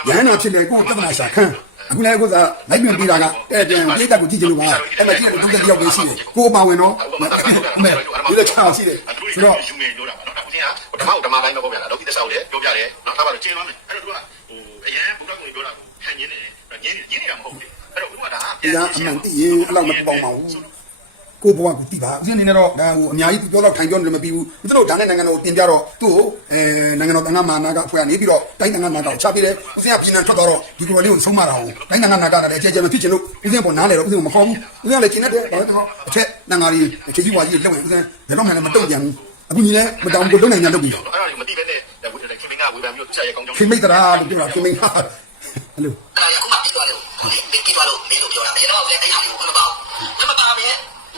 ရဟန်းတော်ဖြစ်လေကိုယ်ပြဿနာရှာခန်း အခုလည်းအခုသာလိုက်ပြင်ပြီးတာကတဲ့ပြန်ပြိတ္တကိုကြည့်ကြလို့ပါအဲ့မှာကြည့်လို့ဒုက္ခတယောက်ပဲရှိတယ်ကိုယ်ပါဝင်တော့မဲဒီလိုချာရှိတယ်ဆိုတော့ယူမေပြောတာပါနော်ဒါဦးစင်းကဓမ္မဓမ္မတိုင်းပဲပြောပြတာလောကီသက်ဆောက်တယ်ပြောပြတယ်နော်ထားပါတော့ကျင်းသွားမယ်အဲ့တော့သူကဟိုအရန်ဘုရားကိုပြောတာကိုခံရင်းနေတယ်ညင်းညင်းနေတာမဟုတ်ဘူးအဲ့တော့ဦးကဒါဒီကအမှန်တည်းရင်အဲ့လောက်မပေါပါဘူး ကိုဘွားကိုတီးပါဦးဇင်းနေတော့ဒါဟိုအများကြီးပြောတော့ထိုင်ပြောနေမပြီးဘူးသူတို့ဒါနဲ့နိုင်ငံတော်တင်ပြတော့သူ့ကိုအဲနိုင်ငံတော်တန်ခါမာနာကအဖွဲ့ကနေပြီးတော့တိုင်းတန်ခါနာကချပြတယ်ဦးဇင်းကပြည်နယ်ထွက်တော့ဒီကိုလေးကိုဆုံးမတာဟုတ်တိုင်းတန်ခါနာကလည်းအကျယ်ကျယ်မဖြစ်ချင်လို့ဦးဇင်းပေါ်နားလေတော့ဦးဇင်းကမခေါ်ဘူးဦးဇင်းကလည်းကျင်တဲ့ဘာလို့တော့အထက်တန်ခါကြီးခေကြီးဝါကြီးလောက်ဝင်ဦးဇင်းဘယ်တော့မှလည်းမတုံ့ပြန်ဘူးအခုညီလည်းမတောင်ကိုလုံးနိုင်ညာလုပ်ပြီးအဲ့ဒါကိုမသိဘဲနဲ့ဝိတ္တခင်မင်းကဝေဖန်ပြီးတော့သူ့ရဲ့ကောင်းကြောင်းခင်မိတ်တရာလို့ပြောတာခင်မိတ်ဟာဟယ်လိုအဲ့ဒါကခုမှပြီးသွားလို့ဟုတ်တယ်ပြီးသွားလို့မင်းတို့ပြောတာအရင်တော့လည်းအဲ့ဟာကိုမမပေါ့မမပါပဲ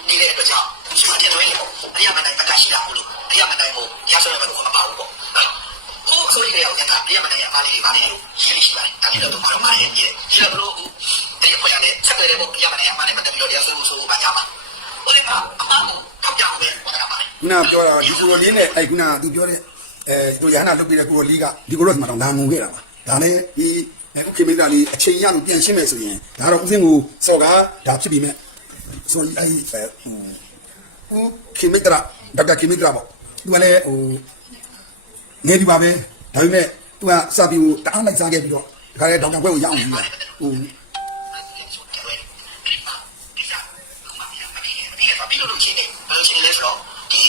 နေတဲ့အတွက်ကြောင့်ဒီမှာတင်သွင်းလို့အရာမနိုင်ဘက်ကရှိတာမို့လို့အရာမနိုင်ကိုရဆိုရမယ်ကိုမပါဘူးပေါ့ဟိုဆိုရင်လည်းကျွန်တော်အရာမနိုင်အမားလေးတွေပါတယ်လို့ရှင်းရှိပါတယ်ဒါပြီးတော့ဘာမှမရရင်ကြီးတယ်ဒီလိုလို့အဲ့ဒီခွင့်ရတယ်ဆက်တယ်ပေါ့အရာမနိုင်အမားနဲ့မတက်ပြီးတော့ရဆိုဆိုဘာညာမှာဟိုလည်းကအမားကိုထောက်ပြအောင်ပဲဘာညာမှာခုနပြောတာဒီကိုလေးနဲ့အဲ့ခုနသူပြောတဲ့အဲသူရဟနာလုပ်ပြီးတဲ့ကိုလေးကဒီကိုတော့မှတော့လာငုံခဲ့တာပါဒါလည်းဒီအခုခင်မိတ်ကလေးအချိန်ရလို့ပြန်ရှင်းမယ်ဆိုရင်ဒါတော့ဦးစင်းကိုစော်ကားဒါဖြစ်ပြီးမဲ့ ဆိုရင်အဲ့အဲဦးခင်မိတ်ကဒေါက်တာခင်မိတ်ကပေါ့သူကလည်းဟိုငယ်ဒီပါပဲဒါပေမဲ့သူကစပြီးတအားလိုက်စားခဲ့ပြီးတော့ဒါကြတဲ့ဒေါက်တာဘွဲကိုရအောင်ပြီးဟိုပြီးလို့လို့ချင်းနေဘယ်လိုချင်းလဲဆိုတော့ဒီ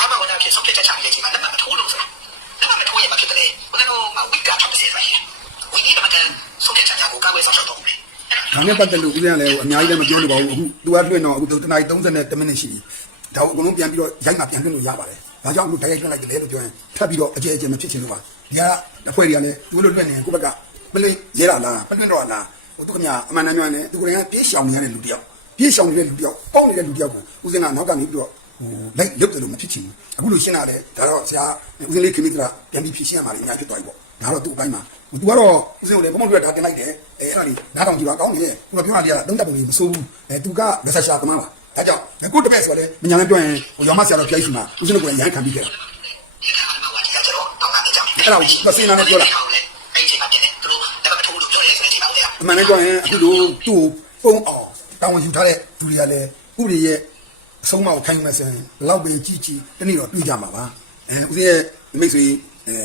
အမဝနာဖြစ်ဆုံးဖြတ်ချက်ချနေတဲ့ချိန်မှာလက်မမထိုးလို့ဆိုတာလက်မမထိုးရင်မဖြစ်တယ်ဘယ်လိုမှဝိကထောက်တဲ့ဆိုင်ဝိနည်းတော့မကန်ဆုံးဖြတ်ချက်ကိုကာကွယ်ဆောင်ရှောက်တော့ဘူးလေအဲ့ ဒါဒါနဲ့ပတ်သက်လို့ဦးဇင်းကလည်းအများကြီးလည်းမပြောလို့ပါဘူးအခု तू ကလွှင့်တော့အခုတနား30မိနစ်ရှိပြီဒါကိုအကုန်လုံးပြန်ပြီးတော့ရိုက်မှပြန်လွှင့်လို့ရပါတယ်ဒါကြောင့်အခုတိုက်ရိုက်လွှင့်လိုက်တယ်လို့ပြောရင်ထပ်ပြီးတော့အကျဲအကျဲမဖြစ်ချင်လို့ပါဒီကတစ်ဖွဲ့တွေကလည်းသူတို့လွှင့်နေကိုယ့်ဘက်ကပလင်းရဲတာလားပလင်းတော့လားဟိုသူကမြအမှန်တမ်းပြောရင်သူကလည်းပြေးရှောင်နေရတဲ့လူတစ်ယောက်ပြေးရှောင်နေတဲ့လူတစ်ယောက်ပေါက်နေတဲ့လူတစ်ယောက်ကိုဦးဇင်းကနောက်ကနေပြီးတော့ဟိုလိုက်လုတ်တယ်လို့မဖြစ်ချင်ဘူးအခုလိုရှင်းရတယ်ဒါတော့ဆရာဦးဇင်းလေးခင်မိတရာပြန်ပြီးဖြည့်ရှင်းရမှာလေအများကြီးဖြစ်သွားပြီပေါ့ ဒါတော့သူ့အပိုင်းမှာသူကတော့ဦးဇင်းကိုလည်းဘုံဘုံတွေကဒါတင်လိုက်တယ်အဲအဲ့ဒါလေးနားထောင်ကြည့်ပါကောင်းတယ်သူကပြောတာလေးကလုံးတက်ပုံလေးမစိုးဘူးအဲသူကလက်ဆက်ရှာသမားပါဒါကြောင့်ကိုတပည့်ဆိုလည်းမညာလည်းပြောရင်ဟိုရောမဆရာတော်ပြိုက်စီမှာဦးဇင်းကိုလည်းရိုင်းခံပြီးခဲ့တယ်ဒီခါမှာဝါဒီကကျတော့တောင်းတာကြောင့်အဲ့ဒါကိုမစင်နာနဲ့ပြောတာအဲ့ဒီချိန်မှာတင်တယ်သူတို့လည်းမထိုးလို့ပြောရဲဆိုတဲ့အချိန်မှာဦးဇင်းကအမှန်လည်းပြောရင်အခုလိုသူ့ကိုပုံအောင်တောင်းဝန်ယူထားတဲ့သူတွေကလည်းဥပဒေရဲ့အဆုံးအမကိုခိုင်းမှဆိုရင်လောက်ပဲကြည့်ကြည့်တနေ့တော့တွေ့ကြမှာပါအဲဦးဇင်းရဲ့မိတ်ဆွေအဲ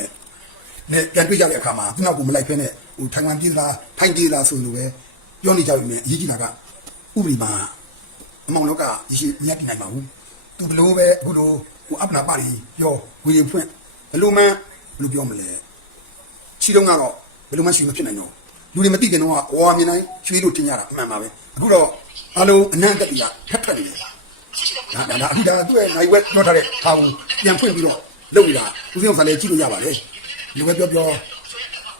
နဲ့ပြန်တွေ့ကြတဲ့အခါမှာသူ့နောက်ကိုမလိုက်ဖဲနဲ့ဟိုထိုင်ဝမ်ပြည်လားထိုင်းပြည်လားဆိုလို့ပဲပြောနေကြပြီနဲ့အရေးကြီးတာကဥပဒေမှာအမောင်လောကရရှိမြတ်နိုင်မှာဘူးသူဘလို့ပဲအခုလိုဟိုအပနာပါရီပြောဝေရင်ဖွင့်ဘလို့မှဘလို့ပြောမလဲချီတုံးကတော့ဘယ်လိုမှရွှေမဖြစ်နိုင်တော့လူတွေမသိခင်တော့ဝါမြင်တိုင်းရွှေလို့တင်ကြတာအမှန်ပါပဲအခုတော့အလုံးအနန္တတိယထက်ထက်နေတယ်ဒါဒါဒါအခုဒါသူ့ရဲ့နိုင်ဝက်ပြောထားတဲ့ဟာကိုပြန်ဖွင့်ပြီးတော့လုပ်နေတာဦးစင်းအောင်ဆန်လည်းကြည့်လို့ရပါတ ယ်လူပဲပြောပြော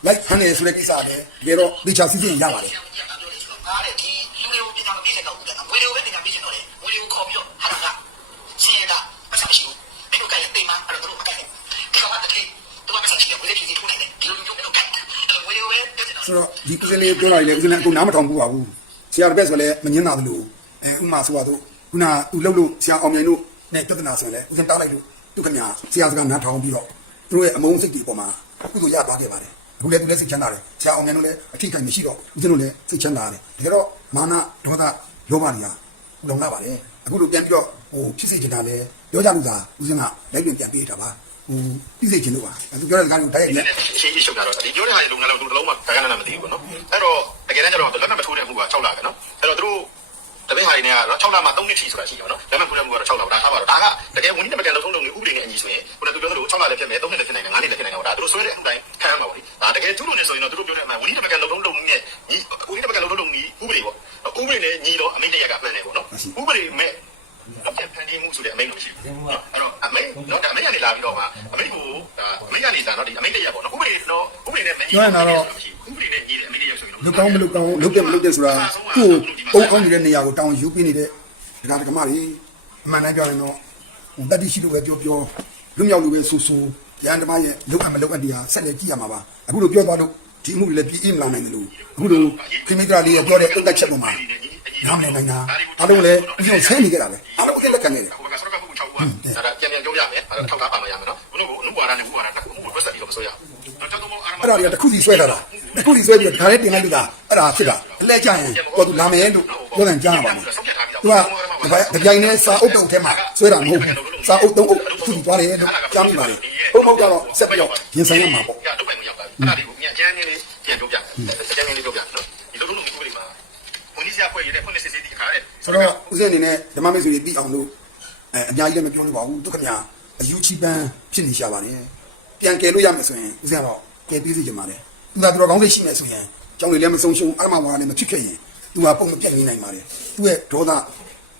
လိုက်ဟန်နေဆိုတဲ့ကိစ္စလည်းတကယ်တော့တေချာစီစဉ်ရပါတယ်အားတဲ့ဒီလူတွေကိုပြန်မပြေးတဲ့တော့ဦးဇင်းကဝေတွေကိုပဲပြန်ပြေးချင်တော့တယ်ဝေတွေကိုခေါ်ပြီးတော့ဟာကဆင်းရဲတာပတ်စံမရှိဘူးမင်းတို့ကရင်တိမ်မအဲ့တော့တို့မကဲဒီကောင်ကတကယ်သူကပတ်စံရှိတယ်ဝေတွေဖြည်းဖြည်းထိုးနိုင်တယ်ဒီလိုမျိုးမင်းတို့ကဲအဲ့ဝေတွေကိုပဲပြောချင်တော့ဆိုတော့ဒီကုစလေးပြောလာလေဦးစင်းလည်းအခုနားမထောင်ဘူးပါဘူးဆရာတစ်ပည့်ဆိုလည်းမငင်းတာလို့အဲဥမာဆိုတော့ခုနသူလှုပ်လို့ဆရာအောင်မြိုင်တို့နဲ့ပြဿနာဆိုရင်လည်းဦးစင်းတားလိုက်လို့သူခင်ဗျာဆရာစကားနားထောင်ပြီးတော့ သူတို့ရဲ့အမုန်းစိတ်တွေပေါ်မှာကုသိုလ်ရသွားခဲ့ပါတယ်အခုလည်းသူလည်းစိတ်ချမ်းသာတယ်ဆရာအောင်မြိုင်တို့လည်းအထိတ်ခိုင်မရှိတော့ဦးစင်းတို့လည်းစိတ်ချမ်းသာတယ်တကယ်တော့မာနဒေါသလောဘတွေကလုံလာပါတယ်အခုလိုပြန်ပြီးတော့ဟိုဖြစ်စေချင်တာလည်းပြောကြလို့သာဦးစင်းကလိုက်ပြန်ပြန်ပေးတာပါဟိုပြည့်စေချင်လို့ပါသူပြောတဲ့စကားကိုတိုက်ရိုက်လက်အရှင်းကြီးရှုပ်တာတော့ဒီပြောတဲ့ဟာတွေလုံငန်းလောက်သူတစ်လုံးမှဒါကနနာမသိဘူးပေါ့နော်အဲ့တော့တကယ်တမ်းကျတော့လက်မှတ်မထိုးတဲ့မှုက6လပဲနော်အဲ့တော့သူတို့ တပည့်ဟာတွေနဲ့ကတော့6လမှ3နှစ်ထိဆိုတာရှိတယ်နော်လက်မှတ်ထိုးတဲ့မှုကတော့6လဒါထားပါတော့ဒါကတကယ်ဝန်ကြီးတမကန်လုံးထုံးလုံးနေဥပဒေနဲ့အညီဆိုရင်ခုနကသူပြောသလို6လလည်းဖြစ်မယ်3နှစ်လည်းဖြစ်နိုင်တယ်5နှစ်လည်းဖြစ်နိုင်တယ်ဒါသူတို့ဆွဲတဲ့အမှုတိုင်းခံရမှာပေါ့လေဒါတကယ်ကျူးလွန်နေဆိုရင်တော့သူတို့ပြောတဲ့အမှန်ဝန်ကြီးတမကန်လုံးထုံးလုံးနဲ့ညီဝန်ကြီးတမကန်လုံးထုံးလုံးညီဥပဒေပေါ့ဥပဒေနဲ့ညီတော့အမိန့်တရက်ကမှန်တယ်ပေါ့နော်ဥပဒေမဲ့တော့ဖန်တီးမှုဆိုတဲ့အမိန့်လို့ရှိဘူးအဲ့တော့အမိန့်တော့ဒါအမိန့်ကနေလာပြီးတော့မှအမိန့်ကိုအမိန့်ကနေလာတော့ဒီအမိန့်တရက်ပေါ့နော်ဥပဒေတော့ဥပဒေနဲ့မညီဥပဒေနဲ့ညီတယ်အမိန့်တရက်ဆိုရင်လုတ်ကောင်းမလုတ်ကောင်းလုတ်တယ်မလုတ်တယ်ဆိုတာသူ့ကို အုံအောင်နေတဲ့နေရာကိုတောင်းယူပေးနေတဲ့ဒကာဒကမတွေအမှန်တမ်းပြောရင်တော့ဟိုတတိရှိလို့ပဲပြောပြောလူမြောက်လို့ပဲဆူဆူရန်ဓမ္မရဲ့လုတ်အမလုတ်အတရားဆက်လက်ကြည့်ရမှာပါအခုလိုပြောသွားလို့ဒီမှုတွေလည်းပြည်အင်းမလာနိုင်တယ်လို့အခုလိုခိမိတရာလေးရဲ့ပြောတဲ့တုတ်တက်ချက်ပေါ်မှာနားမလည်နိုင်တာအားလုံးလည်းအကျိုးဆင်းနေကြတာပဲအားလုံးကလက်ခံနေတယ်ဟိုကဆောက်ကမှု6ခုကဒါပြန်ပြန်ပြောပြမယ်အဲ့တော့ထောက်ထားပါမရမယ်နော်ဘုလို့ကအနုဝါဒနဲ့ဥဝါဒနှစ်ခုကိုပတ်သက်ပြီးတော့မဆိုရဘူးတော့ကျောင်းတော် အားမအဲ့ဒါတွေကတစ်ခုစီဆွဲတာလားတစ်ခုစီဆွဲပြီးတော့ဒါလည်းတင်လိုက်လို့လားအဲ့ဒါဖြစ်တာအလဲကြရင်တော့သူလာမယ်လို့ပြောတယ်ကြားရပါမယ်ဆုံးဖြတ်ထားပြီးသူကဒီပြိုင်နဲ့စာအုပ်တုံထဲမှာဆွဲတာမဟုတ်ဘူးစာအုပ်တုံးအုပ်ခုပြီးသွားတယ်လို့ကြားမိပါလေဘုံမဟုတ်ကြတော့ဆက်ပြီးတော့ရင်ဆိုင်ရမှာပေါ့ညတော့ပိုင်မရောက်ပါဘူးအဲ့ဒါလေးကိုညအကျန်းချင်းလေးပြန်ပြောပြအကျန်းချင်းလေးပြောပြနော်ဒီလိုလိုမျိုးဥပဒေမှာဘုန်းကြီးဆရာဖွဲ့ရတဲ့ဖွင့်စစ်စစ်ဒီခါတဲ့ဆိုတော့ဦးဇင်းအနေနဲ့ဓမ္မမိတ်ဆွေတွေသိအောင်လို့အဲအများကြီးလည်းမပြောလို့ပါဘူးသူခင်ဗျာအယူချီပန်းဖြစ်နေရှာပါတယ် ပြန်ကယ်လို့ရမယ်ဆိုရင်ဦးဇင်းကတော့ကယ်ပေးစီချင်ပါတယ်သူကတော်ကောင်းစိတ်ရှိမယ်ဆိုရင်ကျောင်းတွေလည်းမဆုံးရှုံးအမှန်ဝါလည်းမဖြစ်ခဲ့ရင်သူကပုံမပြတ်နေနိုင်ပါတယ်သူ့ရဲ့ဒေါသ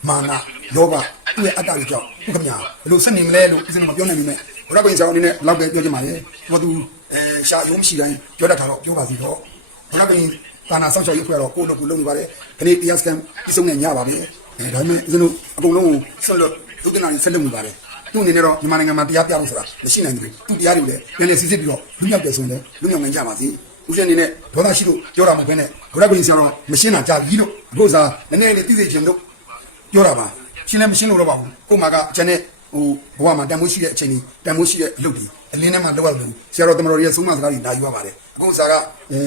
မာနလောဘသူ့ရဲ့အတ္တတွေကြောင့်သူခင်ဗျာဘယ်လိုဆက်နေမလဲလို့ဦးဇင်းကမပြောနိုင်ဘူးနဲ့ဘုရားပင်ဆောင်အနေနဲ့လောက်ပဲပြောချင်ပါတယ်ဟိုသူအဲရှာရုံးမရှိတိုင်းပြောတတ်တာတော့ပြောပါစီတော့ဘုရားပင်သာနာဆောက်ရှောက်ရေးဖွဲ့တော့ကိုယ့်လိုကိုယ်လုပ်နေပါတယ်ခဏတရားစကန်ပြီးဆုံးနေညပါပဲအဲဒါပေမဲ့ဦးဇင်းတို့အကုန်လုံးကိုဆက်လို့ဒုက္ခနာတွေဆက်လုပ်နေပါတယ် သူ့အနေနဲ့တော့မြန်မာနိုင်ငံမှာတရားပြလို့ဆိုတာမရှိနိုင်ဘူးသူတရားတွေလည်းနည်းနည်းစစ်စစ်ပြီးတော့လူမြောက်တယ်ဆိုရင်လည်းလူမြောက်နိုင်ကြပါစေဦးဇင်းအနေနဲ့ဒေါသရှိလို့ပြောတာမဟုတ်ဘဲနဲ့ဘုရားပင်ဆောင်တော့မရှင်းတာကြာပြီလို့အခုစားနည်းနည်းလေးသိသိချင်းလို့ပြောတာပါရှင်းလည်းမရှင်းလို့တော့ပါဘူးကို့မှာကအကျန်တဲ့ဟိုဘဝမှာတန်မိုးရှိတဲ့အချိန်ကြီးတန်မိုးရှိတဲ့အလုပ်တွေအလင်းထဲမှာလောက်ရလို့ဆရာတော်တမတော်ရဲ့ဆုံးမစကားတွေနာယူရပါတယ်အခုစားကအဲ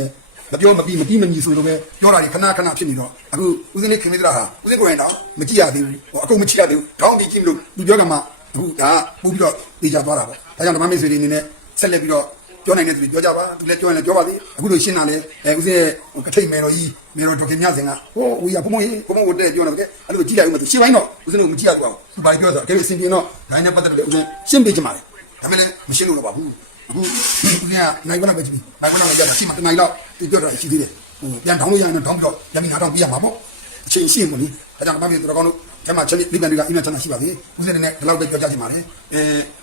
မပြောမပြီးမပြီးမမြည်ဆိုလို့ပဲပြောတာတွေခဏခဏဖြစ်နေတော့အခုဦးစင်းလေးခင်မင်းသားဟာဦးစင်းကိုရင်တော့မကြည့်ရသေးဘူးဟိုအကုန်မကြည့်ရသေးဘူးတောင်းပြီးကြည့်မလို့သူပြောကမှ အခုဒါပို့ပြီးတော့တေချာသွားတာပေါ့ဒါကြောင့်ဓမ္မမိတ်ဆွေတွေအနေနဲ့ဆက်လက်ပြီးတော့ပြောနိုင်တဲ့သူတွေပြောကြပါသူလည်းပြောရင်လည်းပြောပါသေးအခုလိုရှင်းတာလေအဲဦးစင်းရဲ့ကထိတ်မယ်တော်ကြီးမယ်တော်ဒေါခင်မြစင်ကဟိုဦးရဘုံဘုံကြီးဘုံဘုံကိုတဲ့ပြောနေတယ်အဲ့လိုကြည့်လိုက်ဦးမသူရှင်းပိုင်းတော့ဦးစင်းကိုမကြည့်ရဘူးသူဘာပြောဆိုအကယ်၍စင်ပြင်းတော့ဒိုင်းနဲ့ပတ်သက်တယ်ဦးစင်းရှင်းပေးချင်ပါတယ်ဒါမဲ့လည်းမရှင်းလို့တော့ပါဘူးအခုဦးစင်းကနိုင်ဝနာပဲကြည့်နိုင်ဝနာလည်းကြတာရှိမှတနိုင်တော့သူပြောတာရှိသေးတယ်ဟိုပြန်ထောင်းလို့ရရင်တော့ထောင်းပြီးတော့ပြန်ပြီးနားထောင်ပြရမှာပေါ့အချိန်ရှိရင်ပေါ့လေဒါကြောင့်မဖြစ်တော်ကောင်းတို့ ကျမချက်လေးပြန်တွေကအိမ်မချမ်းသာရှိပါသေးဦးစင်းနဲ့ဒီလောက်ပဲပြောကြချင်ပါတယ်အဲ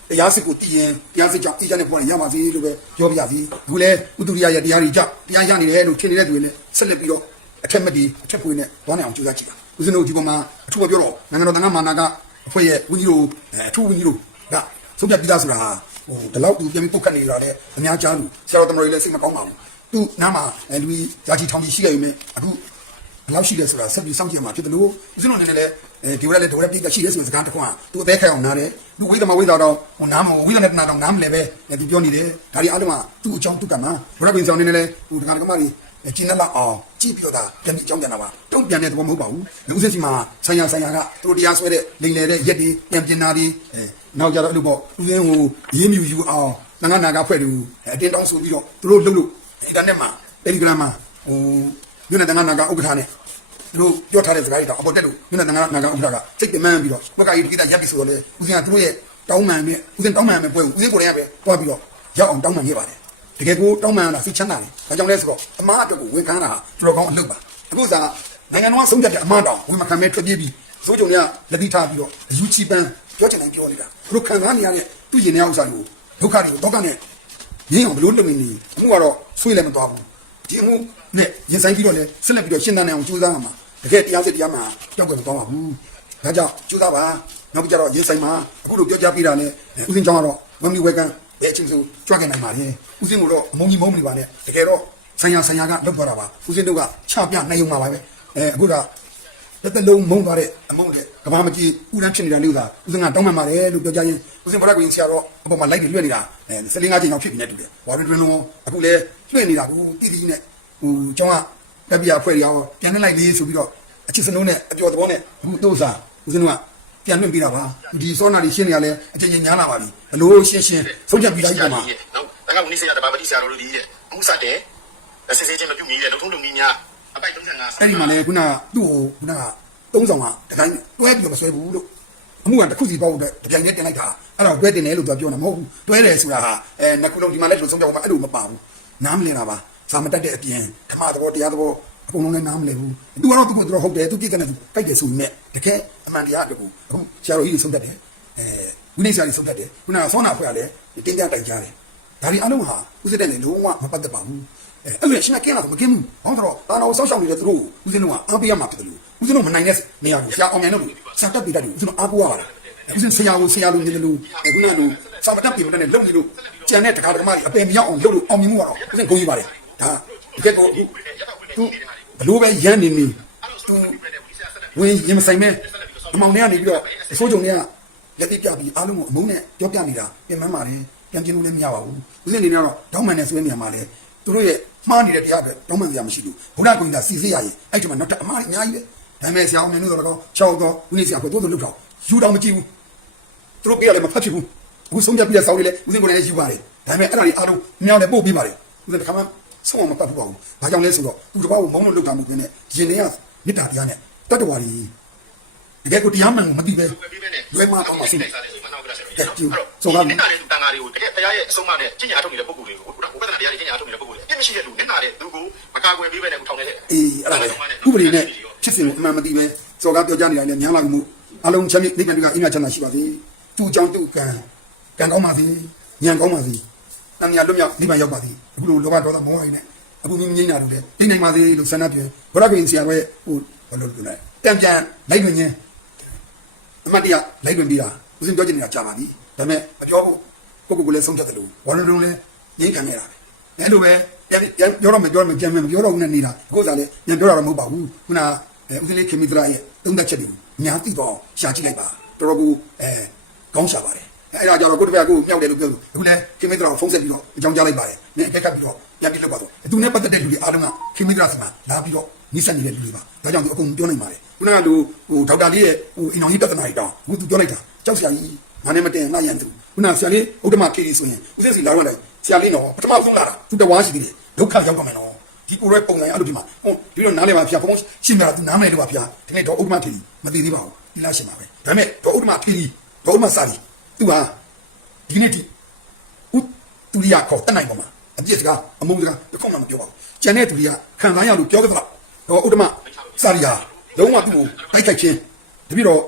တရားစစ်ကိုတည်ရင်တရားစစ်ကြောင့်အေးချမ်းတဲ့ဘဝနဲ့ရပါစေလို့ပဲပြောပြပါစီအခုလဲဥတုရိယရဲ့တရားတွေကြောင့်တရားရနေတယ်လို့ထင်နေတဲ့သူတွေလည်းဆက်လက်ပြီးတော့အထက်မတီအထက်ဖွေးနဲ့သွားနိုင်အောင်ကြိုးစားကြည့်ပါဦးစင်းတို့ဒီပေါ်မှာအထူးပြောတော့နိုင်ငံတော်တန်ခါမာနာကအဖွဲ့ရဲ့ဝင်းကြီးတို့အထူးဝင်းကြီးတို့ကဆုံးဖြတ်ပြီးသားဆိုတာဟိုဒီလောက်သူပြန်ပြီးပုတ်ခတ်နေလာတဲ့အများကြားလူဆရာတော်တမတော်ကြီးလည်းစိတ်မကောင်းပါဘူးသူနားမှာလူကြီးယာချီထောင်ကြီးရှိခဲ့ပြီမဲ့အခုဘယ်လောက်ရှိလဲဆိုတာဆက်ပြီးစောင့်ကြည့်ရမှာဖြစ်တယ်လို့ဦးဇင်းတို့အနေနဲ့လည်းအဲ ဒီဝရက်လည်းဒီဝရက်ပြည့်ရှိတယ်ဆိုတဲ့စကားတစ်ခွန်းကသူအသေးခိုင်အောင်နားတယ်သူဝိသမဝိသာတော့ဟိုနားမဝိသနဲ့တနာတော့နားမလဲပဲသူပြောနေတယ်ဒါဒီအားလုံးကသူ့အကြောင်းသူ့ကမှာဝရက်ပင်ဆောင်နေနေလဲဟိုဒကာဒကမကြီးကျင်းလာအောင်ကြည့်ပြတော့တာပြန်ပြီးအကြောင်းပြန်လာပါတုံ့ပြန်တဲ့သဘောမဟုတ်ပါဘူးဦးဇင်းစီမှာဆိုင်ရာဆိုင်ရာကသူတို့တရားဆွဲတဲ့လိန်လေတဲ့ရက်တွေပြန်ပြင်တာတွေအဲနောက်ကြတော့အဲ့လိုပေါ့ဦးဇင်းဟိုရေးမြူယူအောင်ငငါနာကဖွဲ့သူအတင်းတောင်းဆိုပြီးတော့သူတို့လှုပ်လို့အင်တာနက်မှာတယ်လီဂရမ်မှာဟိုညနေတန်ခါနာကဥက္ကဋ္ဌနဲ့သူ တို့ပြောထားတဲ့စကားတွေတော့အပေါ်တက်လို့ညနေငါငါကောင်ဥပဒါကစိတ်ပင်ပန်းပြီးတော့ဘက်ကကြီးဒီကိစ္စရက်ပြီဆိုတော့လေဦးစင်ကသူတို့ရဲ့တောင်းမှန်မဲ့ဦးစင်တောင်းမှန်မဲ့ပွဲကိုဦးစင်ကိုယ်တိုင်ကပဲတွားပြီးတော့ရောက်အောင်တောင်းမှန်ခဲ့ပါတယ်တကယ်ကိုတောင်းမှန်တာစိတ်ချမ်းသာတယ်ဒါကြောင့်လဲဆိုတော့အမားအတွက်ကိုဝန်ခံတာဟာတော်တော်ကောင်းအလုပ်ပါအခုစားနိုင်ငံတော်ကဆုံးဖြတ်တဲ့အမားတောင်ဝန်မခံမဲ့ထွက်ပြေးပြီးစိုးကြုံရလက်တိထားပြီးတော့အယူချီပန်းပြောချင်တိုင်းပြောနေတာသူတို့ခံစားနေရတဲ့သူ့ရင်ထဲဥစ္စာတွေကိုဒုက္ခတွေကိုတော့ကနေရင်းအောင်ဘလို့လုပ်နေနေအမှုကတော့ဆွေးလည်းမသွားဘူးဒီအမှုနဲ့ရင်ဆိုင်ပြီးတော့လဲဆက်လက်ပြီးတော့ရှင်းတန်းနေအောင်ကြိုးစားမှာ တကယ်တရားစစ်တရားမှာကြောက်ကြမသွားပါဘူး။ဒါကြောင့်ကျူးသားပါနောက်ပြီးကြတော့ရေးဆိုင်မှာအခုလိုပြောကြားပေးတာနဲ့ဦးစင်းကျောင်းကတော့ဝမ်မီဝဲကန်ဘယ်အချင်းဆိုကြွခဲ့နိုင်ပါလေ။ဦးစင်းကတော့အမုံကြီးမုံမနေပါနဲ့တကယ်တော့ဆိုင်ရာဆိုင်ရာကလောက်သွားတာပါ။ဦးစင်းတို့ကချပြနိုင်ုံပါပဲ။အဲအခုကလက်သက်လုံးမုံသွားတဲ့အမုံတွေကဘာမကြည့်ဦးရန်ဖြစ်နေတာလို့သာဦးစင်းကတောင်းမှန်ပါတယ်လို့ပြောကြရင်ဦးစင်းဘရက်ကိုဆရာတော့အပေါ်မှာလိုက်ပြီးလွှဲနေတာအဲ15ချိန်လောက်ဖြစ်ပြီနဲ့တူတယ်။ဝါရင်တွင်လုံးအခုလဲလွှဲနေတာကိုတိတိနဲ့ဟိုကျောင်းက ပြပြအဖွဲ့ရောပြန်နေလိုက်လေးဆိုပြီးတော့အချစ်စလုံးနဲ့အပျော်သဘောနဲ့အခုတို့စားဦးဇင်းတို့ကပြန်လွင့်ပေးတာပါဒီစောနာကြီးရှင်းနေရလဲအချင်းချင်းညားလာပါပြီဘလို့ရှင်းရှင်းဆုံးဖြတ်ပြီးလိုက်ပါမှာနော်တန်ခါဦးနေစရာတဘာပတိဆရာတော်တို့ဒီရဲ့အမှုစတဲ့စစ်စစ်ချင်းမပြုတ်မီးရဲ့လုံထုံးလုံမီးများအပိုက်35အဲ့ဒီမှာလဲခုနကသူ့ကိုခုနကသုံးဆောင်ကတတိုင်းတွဲပြီးတော့မဆွဲဘူးလို့အမှုကတစ်ခုစီပေါ့တဲ့တပြိုင်တည်းတင်လိုက်တာအဲ့တော့တွဲတင်တယ်လို့သူကပြောတာမဟုတ်ဘူးတွဲတယ်ဆိုတာဟာအဲနှစ်ခုလုံးဒီမှာလဲလို့ဆုံးဖြတ်အောင်အဲ့လိုမပါဘူးနားမလည်တာပါ စာမတက်တဲ့အပြင်ခမသဘောတရားသဘောအကုန်လုံးလည်းနားမလည်ဘူးသူကတော့သူကတော့ဟုတ်တယ်သူကြည့်တဲ့နဲ့သူကြိုက်တယ်ဆိုပေမဲ့တကယ်အမှန်တရားအတွက်ကိုအခုဆရာတော်ကြီးဆုံးဖြတ်တယ်အဲဝိနည်းဆရာကြီးဆုံးဖြတ်တယ်ခုနကဆောနာဖွဲ့ကလည်းတင်းကြပ်တိုင်ကြတယ်ဒါဒီအလုံးဟာဥစ္စတဲ့နဲ့လုံးဝမပတ်သက်ပါဘူးအဲအဲ့လိုရှင်ကကင်းလာတော့မကင်းဘူးဘာလို့တော့တာနာကိုစောက်ရှောက်နေတဲ့သူတို့ကိုဦးဇင်းတို့ကအားပေးရမှာဖြစ်တယ်လို့ဦးဇင်းတို့မနိုင်တဲ့နေရာကိုဆရာအောင်မြန်လို့စာတက်ပေးတတ်တယ်ဦးဇင်းတို့အားကိုးရပါလားဦးဇင်းဆရာကိုဆရာလိုနေတယ်လို့ခုနကလိုစာမတက်ပေးမတဲ့လုံနေလို့ကြံတဲ့တခါတခါမှအပင်မရောက်အောင်လုပ်လို့အောင်မြင်မှုကတော့ဦးဇင်းဂုဏ်ယူပါတယ် ဒါတကယ်ကိုသူဘလို့ပဲရန်နေနေသူဝင်ရင်မဆိုင်မဲအမောင်ထဲကနေပြီးတော့အစိုးကြုံတွေကလက်တိပြပြီးအားလုံးကိုအမုန်းနဲ့ပြောပြနေတာပြင်မှန်းပါတယ်ပြန်ကျင်လို့လည်းမရပါဘူးဦးဇင်းအနေနဲ့ကတော့တောင်းမှန်တဲ့ဆွေးနေရမှာလေသူတို့ရဲ့မှားနေတဲ့တရားတွေတောင်းမှန်စရာမရှိဘူးဘုရားကိုကြီးကစီစစ်ရရင်အဲ့ဒီမှာနောက်ထပ်အမှားတွေအများကြီးပဲဒါပေမဲ့ဆရာအောင်မြင်လို့တော့ကောချောက်တော့ဦးနေဆရာကိုတိုးတိုးလုတော့ယူတော့မကြည့်ဘူးသူတို့ပြရတယ်မဖတ်ဖြစ်ဘူးအခုဆုံးဖြတ်ပြတဲ့စောင်းလေးလည်းဦးစင်းကိုလည်းယူပါတယ်ဒါပေမဲ့အဲ့ဒါတွေအားလုံးမြောင်လည်းပို့ပြီးပါတယ်ဦးစင်းတစ်ခါမှ ဆုံးအောင်မပတ်ဘူးပါဘူးဘာကြောင့်လဲဆိုတော့သူတစ်ပါးကိုမုန်းလို့လုတာမှုပြင်းနဲ့ရင်ထဲကမေတ္တာတရားနဲ့တတ္တဝါတွေတကယ်ကိုတရားမှန်ကိုမသိပဲလွဲမှားတော့မှရှိတယ်ဆိုတော့နင်နာတဲ့သူတန်ဃာတွေကိုတကယ်တရားရဲ့အဆုံးအမနဲ့ကျင့်ကြံအထုတ်နေတဲ့ပုဂ္ဂိုလ်တွေကိုဘုရားတရားတွေကျင့်ကြံအထုတ်နေတဲ့ပုဂ္ဂိုလ်တွေအပြစ်မရှိတဲ့လူနင်နာတဲ့သူကိုမကာကွယ်ပေးပဲနဲ့ထောင်နေတဲ့အေးအဲ့ဒါပဲဥပဒေနဲ့ဖြစ်စဉ်ကိုအမှန်မသိပဲစော်ကားပြောကြနေတာလည်းညားလာမှုအလုံးချမ်းမြေနိဗ္ဗာန်ကအင်းမြချမ်းသာရှိပါစေသူ့ကြောင့်သူ့ကံကံကောင်းပါစေဉာဏ်ကောင်းပါစေ တဏှာလွတ်မြောက်နိဗ္ဗာန်ရောက်ပါစေအခုလိုလောဘဒေါသမောဟတွေနဲ့အခုမြင်းငိမ့်တာတို့လည်းဒီနိုင်ပါစေလို့ဆန္ဒပြုဘုရားခင်ဆရာရဲ့ဟိုဘာလို့ပြောလဲတံပြန်လိုက်ဝင်ခြင်းအမတ်တရားလိုက်ဝင်ပြီးတာဦးစင်ပြောချင်နေတာကြာပါပြီဒါပေမဲ့မပြောဘူးကိုကိုကိုလည်းဆုံးဖြတ်တယ်လို့ဘောလုံးလုံးလည်းငြိမ်းခံရတာပဲအဲ့လိုပဲပြန်ပြန်ပြောတော့မပြောတော့မကြမ်းမပြောတော့ဘူးနဲ့နေတာအခုစားလေပြန်ပြောတာတော့မဟုတ်ပါဘူးခုနအဲဦးစင်လေးခင်မီတရာရဲ့သုံးသက်ချက်တွေကိုညာသိတော့ရှာကြည့်လိုက်ပါတော်တော်ကိုအဲကောင်းရှာပါတယ် အဲ့ဒါကြတော့ကိုတပည့်ကကိုမြောက်တယ်လို့ပြောလို့အခုလည်းခင်မီတရာကိုဖုန်းဆက်ပြီးတော့အကြောင်းကြားလိုက်ပါတယ်မင်းအကက်ကပ်ပြီးတော့ပြန်ပြီးလောက်ပါတော့သူနဲ့ပတ်သက်တဲ့လူတွေအားလုံးကခင်မီတရာစီမှာလာပြီးတော့နိစ္စနေတဲ့လူတွေပါဒါကြောင့်သူအကုန်ပြောနိုင်ပါတယ်ခုနကလူဟိုဒေါက်တာလေးရဲ့ဟိုအင်အောင်ကြီးပြဿနာတွေတောင်းအခုသူပြောလိုက်တာကြောက်စရာကြီးငါနဲ့မတင်ငါရန်သူခုနဆရာလေးဥဒ္ဓမခေရီဆိုရင်ဦးစင်းစီလာတော့လိုက်ဆရာလေးနော်ပထမဆုံးလာတာသူတဝါရှိသေးတယ်ဒုက္ခရောက်တော့မယ်နော်ဒီကိုရဲပုံစံအဲ့လိုဒီမှာဟိုဒီလိုနားလဲပါဖျားဘုံရှင်းပြတာသူနားမလဲတော့ပါဖျားဒီနေ့တော့ဥဒ္ဓမခေရီမသိသေးပါဘူးဒီလားရှင်းပါပဲဒါပေမဲ့တော့ဥဒ္ဓမခေရီတော့ဥဒ္ဓမစာရီ သူဟာဒီနေ့ဒီဥတူရိယခေါ်တက်နိုင်ပါမှာအပြစ်စကားအမုန်းစကားတစ်ခုမှမပြောပါဘူးကျန်တဲ့သူတွေကခံစားရလို့ပြောကြသလားဟောဥဒ္ဓမစာရီယာလုံးဝသူ့ကိုတိုက်ခိုက်ခြင်းတပည့်တော်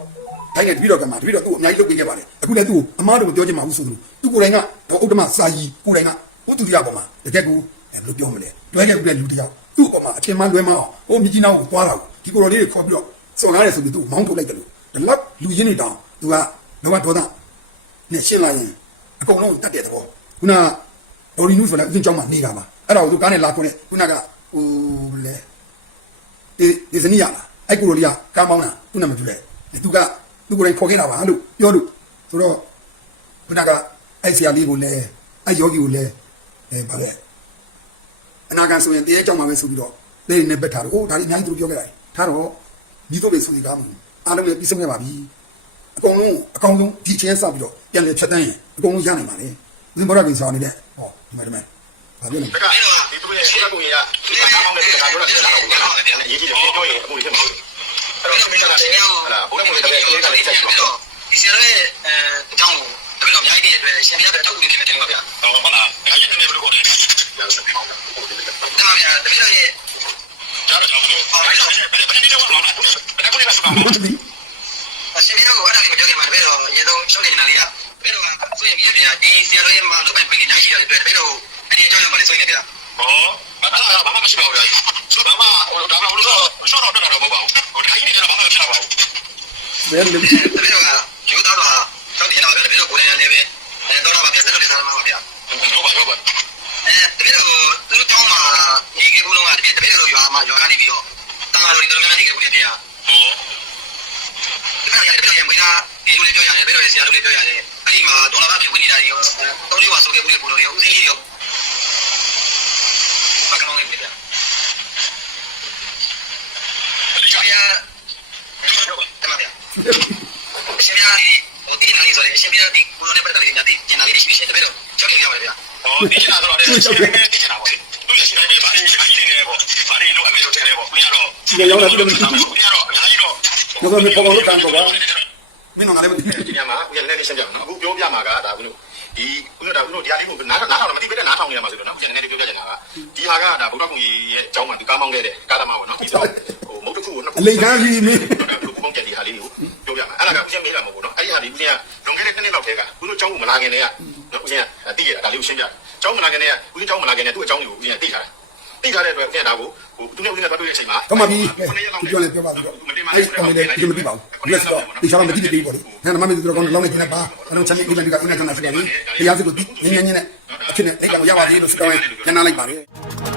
တိုင်းနဲ့တပည့်တော်ကမှတပည့်တော်သူ့ကိုအများကြီးလုပ်ပေးခဲ့ပါတယ်အခုလည်းသူ့ကိုအမားတို့ပြောချင်မှာဘူးဆိုလို့သူကိုယ်တိုင်ကဥဒ္ဓမစာရီကိုယ်တိုင်ကဥတူရိယပေါ်မှာတကယ်ကိုဘယ်လိုပြောမလဲတွဲခဲ့ပြီးတဲ့လူတစ်ယောက်သူ့အပေါ်မှာအထင်မှန်လွဲမအောင်ဟိုမြကြီးနားကိုသွားတာကိုဒီကိုတော်လေးတွေခေါ်ပြီးတော့စုံကားတယ်ဆိုပြီးသူ့မောင်းထုတ်လိုက်တယ်လို့ဒီလောက်လူရင်းနေတောင်သူကလောကဒေါသ နဲ့ရှင်းလိုက်ရင်အကုန်လုံးတတ်တဲ့သဘောခုနဒေါ်ရီနုဆိုလည်းအရင်ကြောင်းမှာနေတာပါအဲ့ဒါကိုသူကားနဲ့လာခွနဲ့ခုနကဟိုလေဒီဒီစနီးရလားအဲ့ကိုလိုလီကကားမောင်းတာသူ့နာမတူလေသူကသူ့ကိုယ်တိုင်ခေါ်ခဲ့တာပါလို့ပြောလို့ဆိုတော့ခုနကအဲ့ဆရာလေးကိုလည်းအဲ့ယောဂီကိုလည်းအဲဗါလဲအနာဂတ်ဆိုရင်တရားကြောင်းမှာပဲဆိုပြီးတော့လေးနေပက်ထားတော့အိုးဒါလည်းအများကြီးသူတို့ပြောခဲ့တာထားတော့မိတို့ပဲဆိုဒီကားမှာအားလုံးလည်းပြီးဆုံးခဲ့ပါပြီ အကုန်လုံးအကောင်ဆုံးဒီချင်းဆောက်ပြီးတော့ပြန်လေဖြတ်တန်းရင်အကုန်လုံးရနိုင်ပါလေဦးဇင်းဘောရကိစ္စအောင်နေတဲ့ဟောဒီမှာဒီမှာဘာပြောလဲတကဒီသူရဲ့ဆက်ကူရဒီမှာကောင်းတဲ့စကားပြောတာလည်းတော့ဘူးနော်အရေးကြီးတယ်ပြောရင်အမှုတွေဖြစ်မှာအဲ့တော့မင်းကလည်းဟာလားဘုရားမလေးတကယ်ကြီးကလည်းဆက်ပြောဒီဆရာရဲ့အဲအကြောင်းကိုတပည့်တော်အများကြီးတဲ့အတွက်ရှင်ပြတဲ့အထောက်အကူဖြစ်နေတယ်ပါဗျာဟောဟုတ်လားဒါကြီးတယ်ဘယ်လိုကောလဲညာစပြောင်းတာဟုတ်တယ်။ဒါမှမဟုတ်တပည့်တော်ရဲ့ကြားတော့ကြောင်းလို့ဟောအဲ့တော့ဘယ်ဘယ်နည်းတော့မလားဘယ်ကိုလဲစကားဘုရား ဒီရှင်ပြကိုအဲ့ဒါလေးမပြောခင်မှာတပည့်တော်ရေဆုံးရှုပ်နေတာလေးကတပည့်တော်ကဆိုရင်ပြပြဒီဆရာရဲ့မှာလုပ်ပိုင်ပေးနေနိုင်ရှိတဲ့အတွက်တပည့်တော်အဲ့ဒီအကြောင်းရမှာလေးဆိုရင်ပြဟောဘာသာဘာမှမရှိပါဘူးဗျာဆိုတော့ဘာဟိုဒါမှမဟုတ်တော့ရှော့တော့တော့မဟုတ်ပါဘူးဟိုဒါကြီးနေတော့ဘာမှမဖြစ်ပါဘူးဘယ်လိုလဲတပည့်တော်ကယူသားတော့စောင့်နေတော့တပည့်တော်ကိုယ်တိုင်လည်းပဲအဲတော့ပါဗျာဆက်လို့နေသားမှာပါဗျာဟုတ်ပါဟုတ်ပါအဲတပည့်တော်သူတို့တောင်းမှာနေခဲ့ဘူးလုံးကတပည့်တပည့်တော်ရွာမှာရွာကနေပြီးတော့တာတော်တွေတော်များများနေခဲ့ဘူးလေဗျာဟော အဲ့ဒါလည်းပြည့်ရင်ဘယ်လိုလေးပြောရတယ်ဘယ်လိုလဲဆရာတို့လေးပြောရတယ်အဲ့ဒီမှာဒေါ်လာကပြဝင်နေတာရောသုံးလေးပါဆိုခဲ့ဘူးလေကိုလိုရောဦးစီးရောဘာကမောင်းလေးပြတယ်ဆရာတမန်ပြဆရာဟိုဒီနာလေးဆိုရင်ဆရာဒီကိုလိုနဲ့ပတ်သက်လေးညာတိကျင်လာလေးရှိရှိတယ်ဘယ်တော့ချက်ကြည့်ရပါလေဗျာဟောဒီကျနာတော့လည်းရှင်းနေနေကျနာပါသူလည်းရှင်းနေပါဘာကြီးကြီးနေပေါ့ဘာတွေလိုအပ်မယ်ဆိုတယ်ပေါ့ဘုရားတော့ဘုရားတော့အများကြီးတော့ ဘုရားမြေပေါ်ပေါ်လို့တန်းတော့ပါမင်းကလည်းမသိဒီညမှာဦးရလည်းရှင်းပြအောင်နော်အခုပြောပြမှာကဒါဦးတို့ဒီဦးတို့ဒါဦးတို့တရားလေးကိုနားနားထောင်မသိပဲနားထောင်နေရမှာဆိုတော့နော်ဦးရလည်းပြောပြချင်တာကဒီဟာကဒါဗုဒ္ဓဂုံကြီးရဲ့အကြောင်းမှသူကားမောင်းခဲ့တဲ့ကားသမားပေါ့နော်ဒီဆိုဟိုမုတ်တခုကိုနှစ်အလိန်ခန်းကြီးမင်းလူပေါင်းကြတဲ့ဟာလေးကိုပြောပြမှာအဲ့ဒါကဦးရမေးတာမဟုတ်ဘူးနော်အဲ့ဒီဟာလေးဦးရလွန်ခဲ့တဲ့နှစ်နှစ်လောက်တည်းကဦးတို့အကြောင်းကိုမလာခင်တည်းကနော်ဦးရသိရတာဒါလေးကိုရှင်းပြတယ်အကြောင်းမလာခင်တည်းကဦးအကြောင်းမလာခင်တည်းသူ့အကြောင်းကိုဦးရသိထားတယ် သိထားတဲ့အတွက်ပြန်တာကိုဟိုသူနဲ့ဦးနဲ့တွေ့တဲ့အချိန်မှာတော့မှပြီးပြောလဲပြောပါတော့အဲ့ကောင်လေးဒီမသိပါဘူးဒီဆိုတော့ဒီချောင်းမသိသေးဘူးပေါ့။နာမည်သူတော့ကောင်းလောင်းနေနေပါ။အဲ့တော့ချမ်းမြေဒီကဒီက inaczana ဖြစ်တယ်လေ။တရားစုလို့ညဉ့်ညဉ့်နဲ့အဖြစ်နဲ့အဲ့ကောင်ရပါသေးလို့စတော့ညနာလိုက်ပါလေ။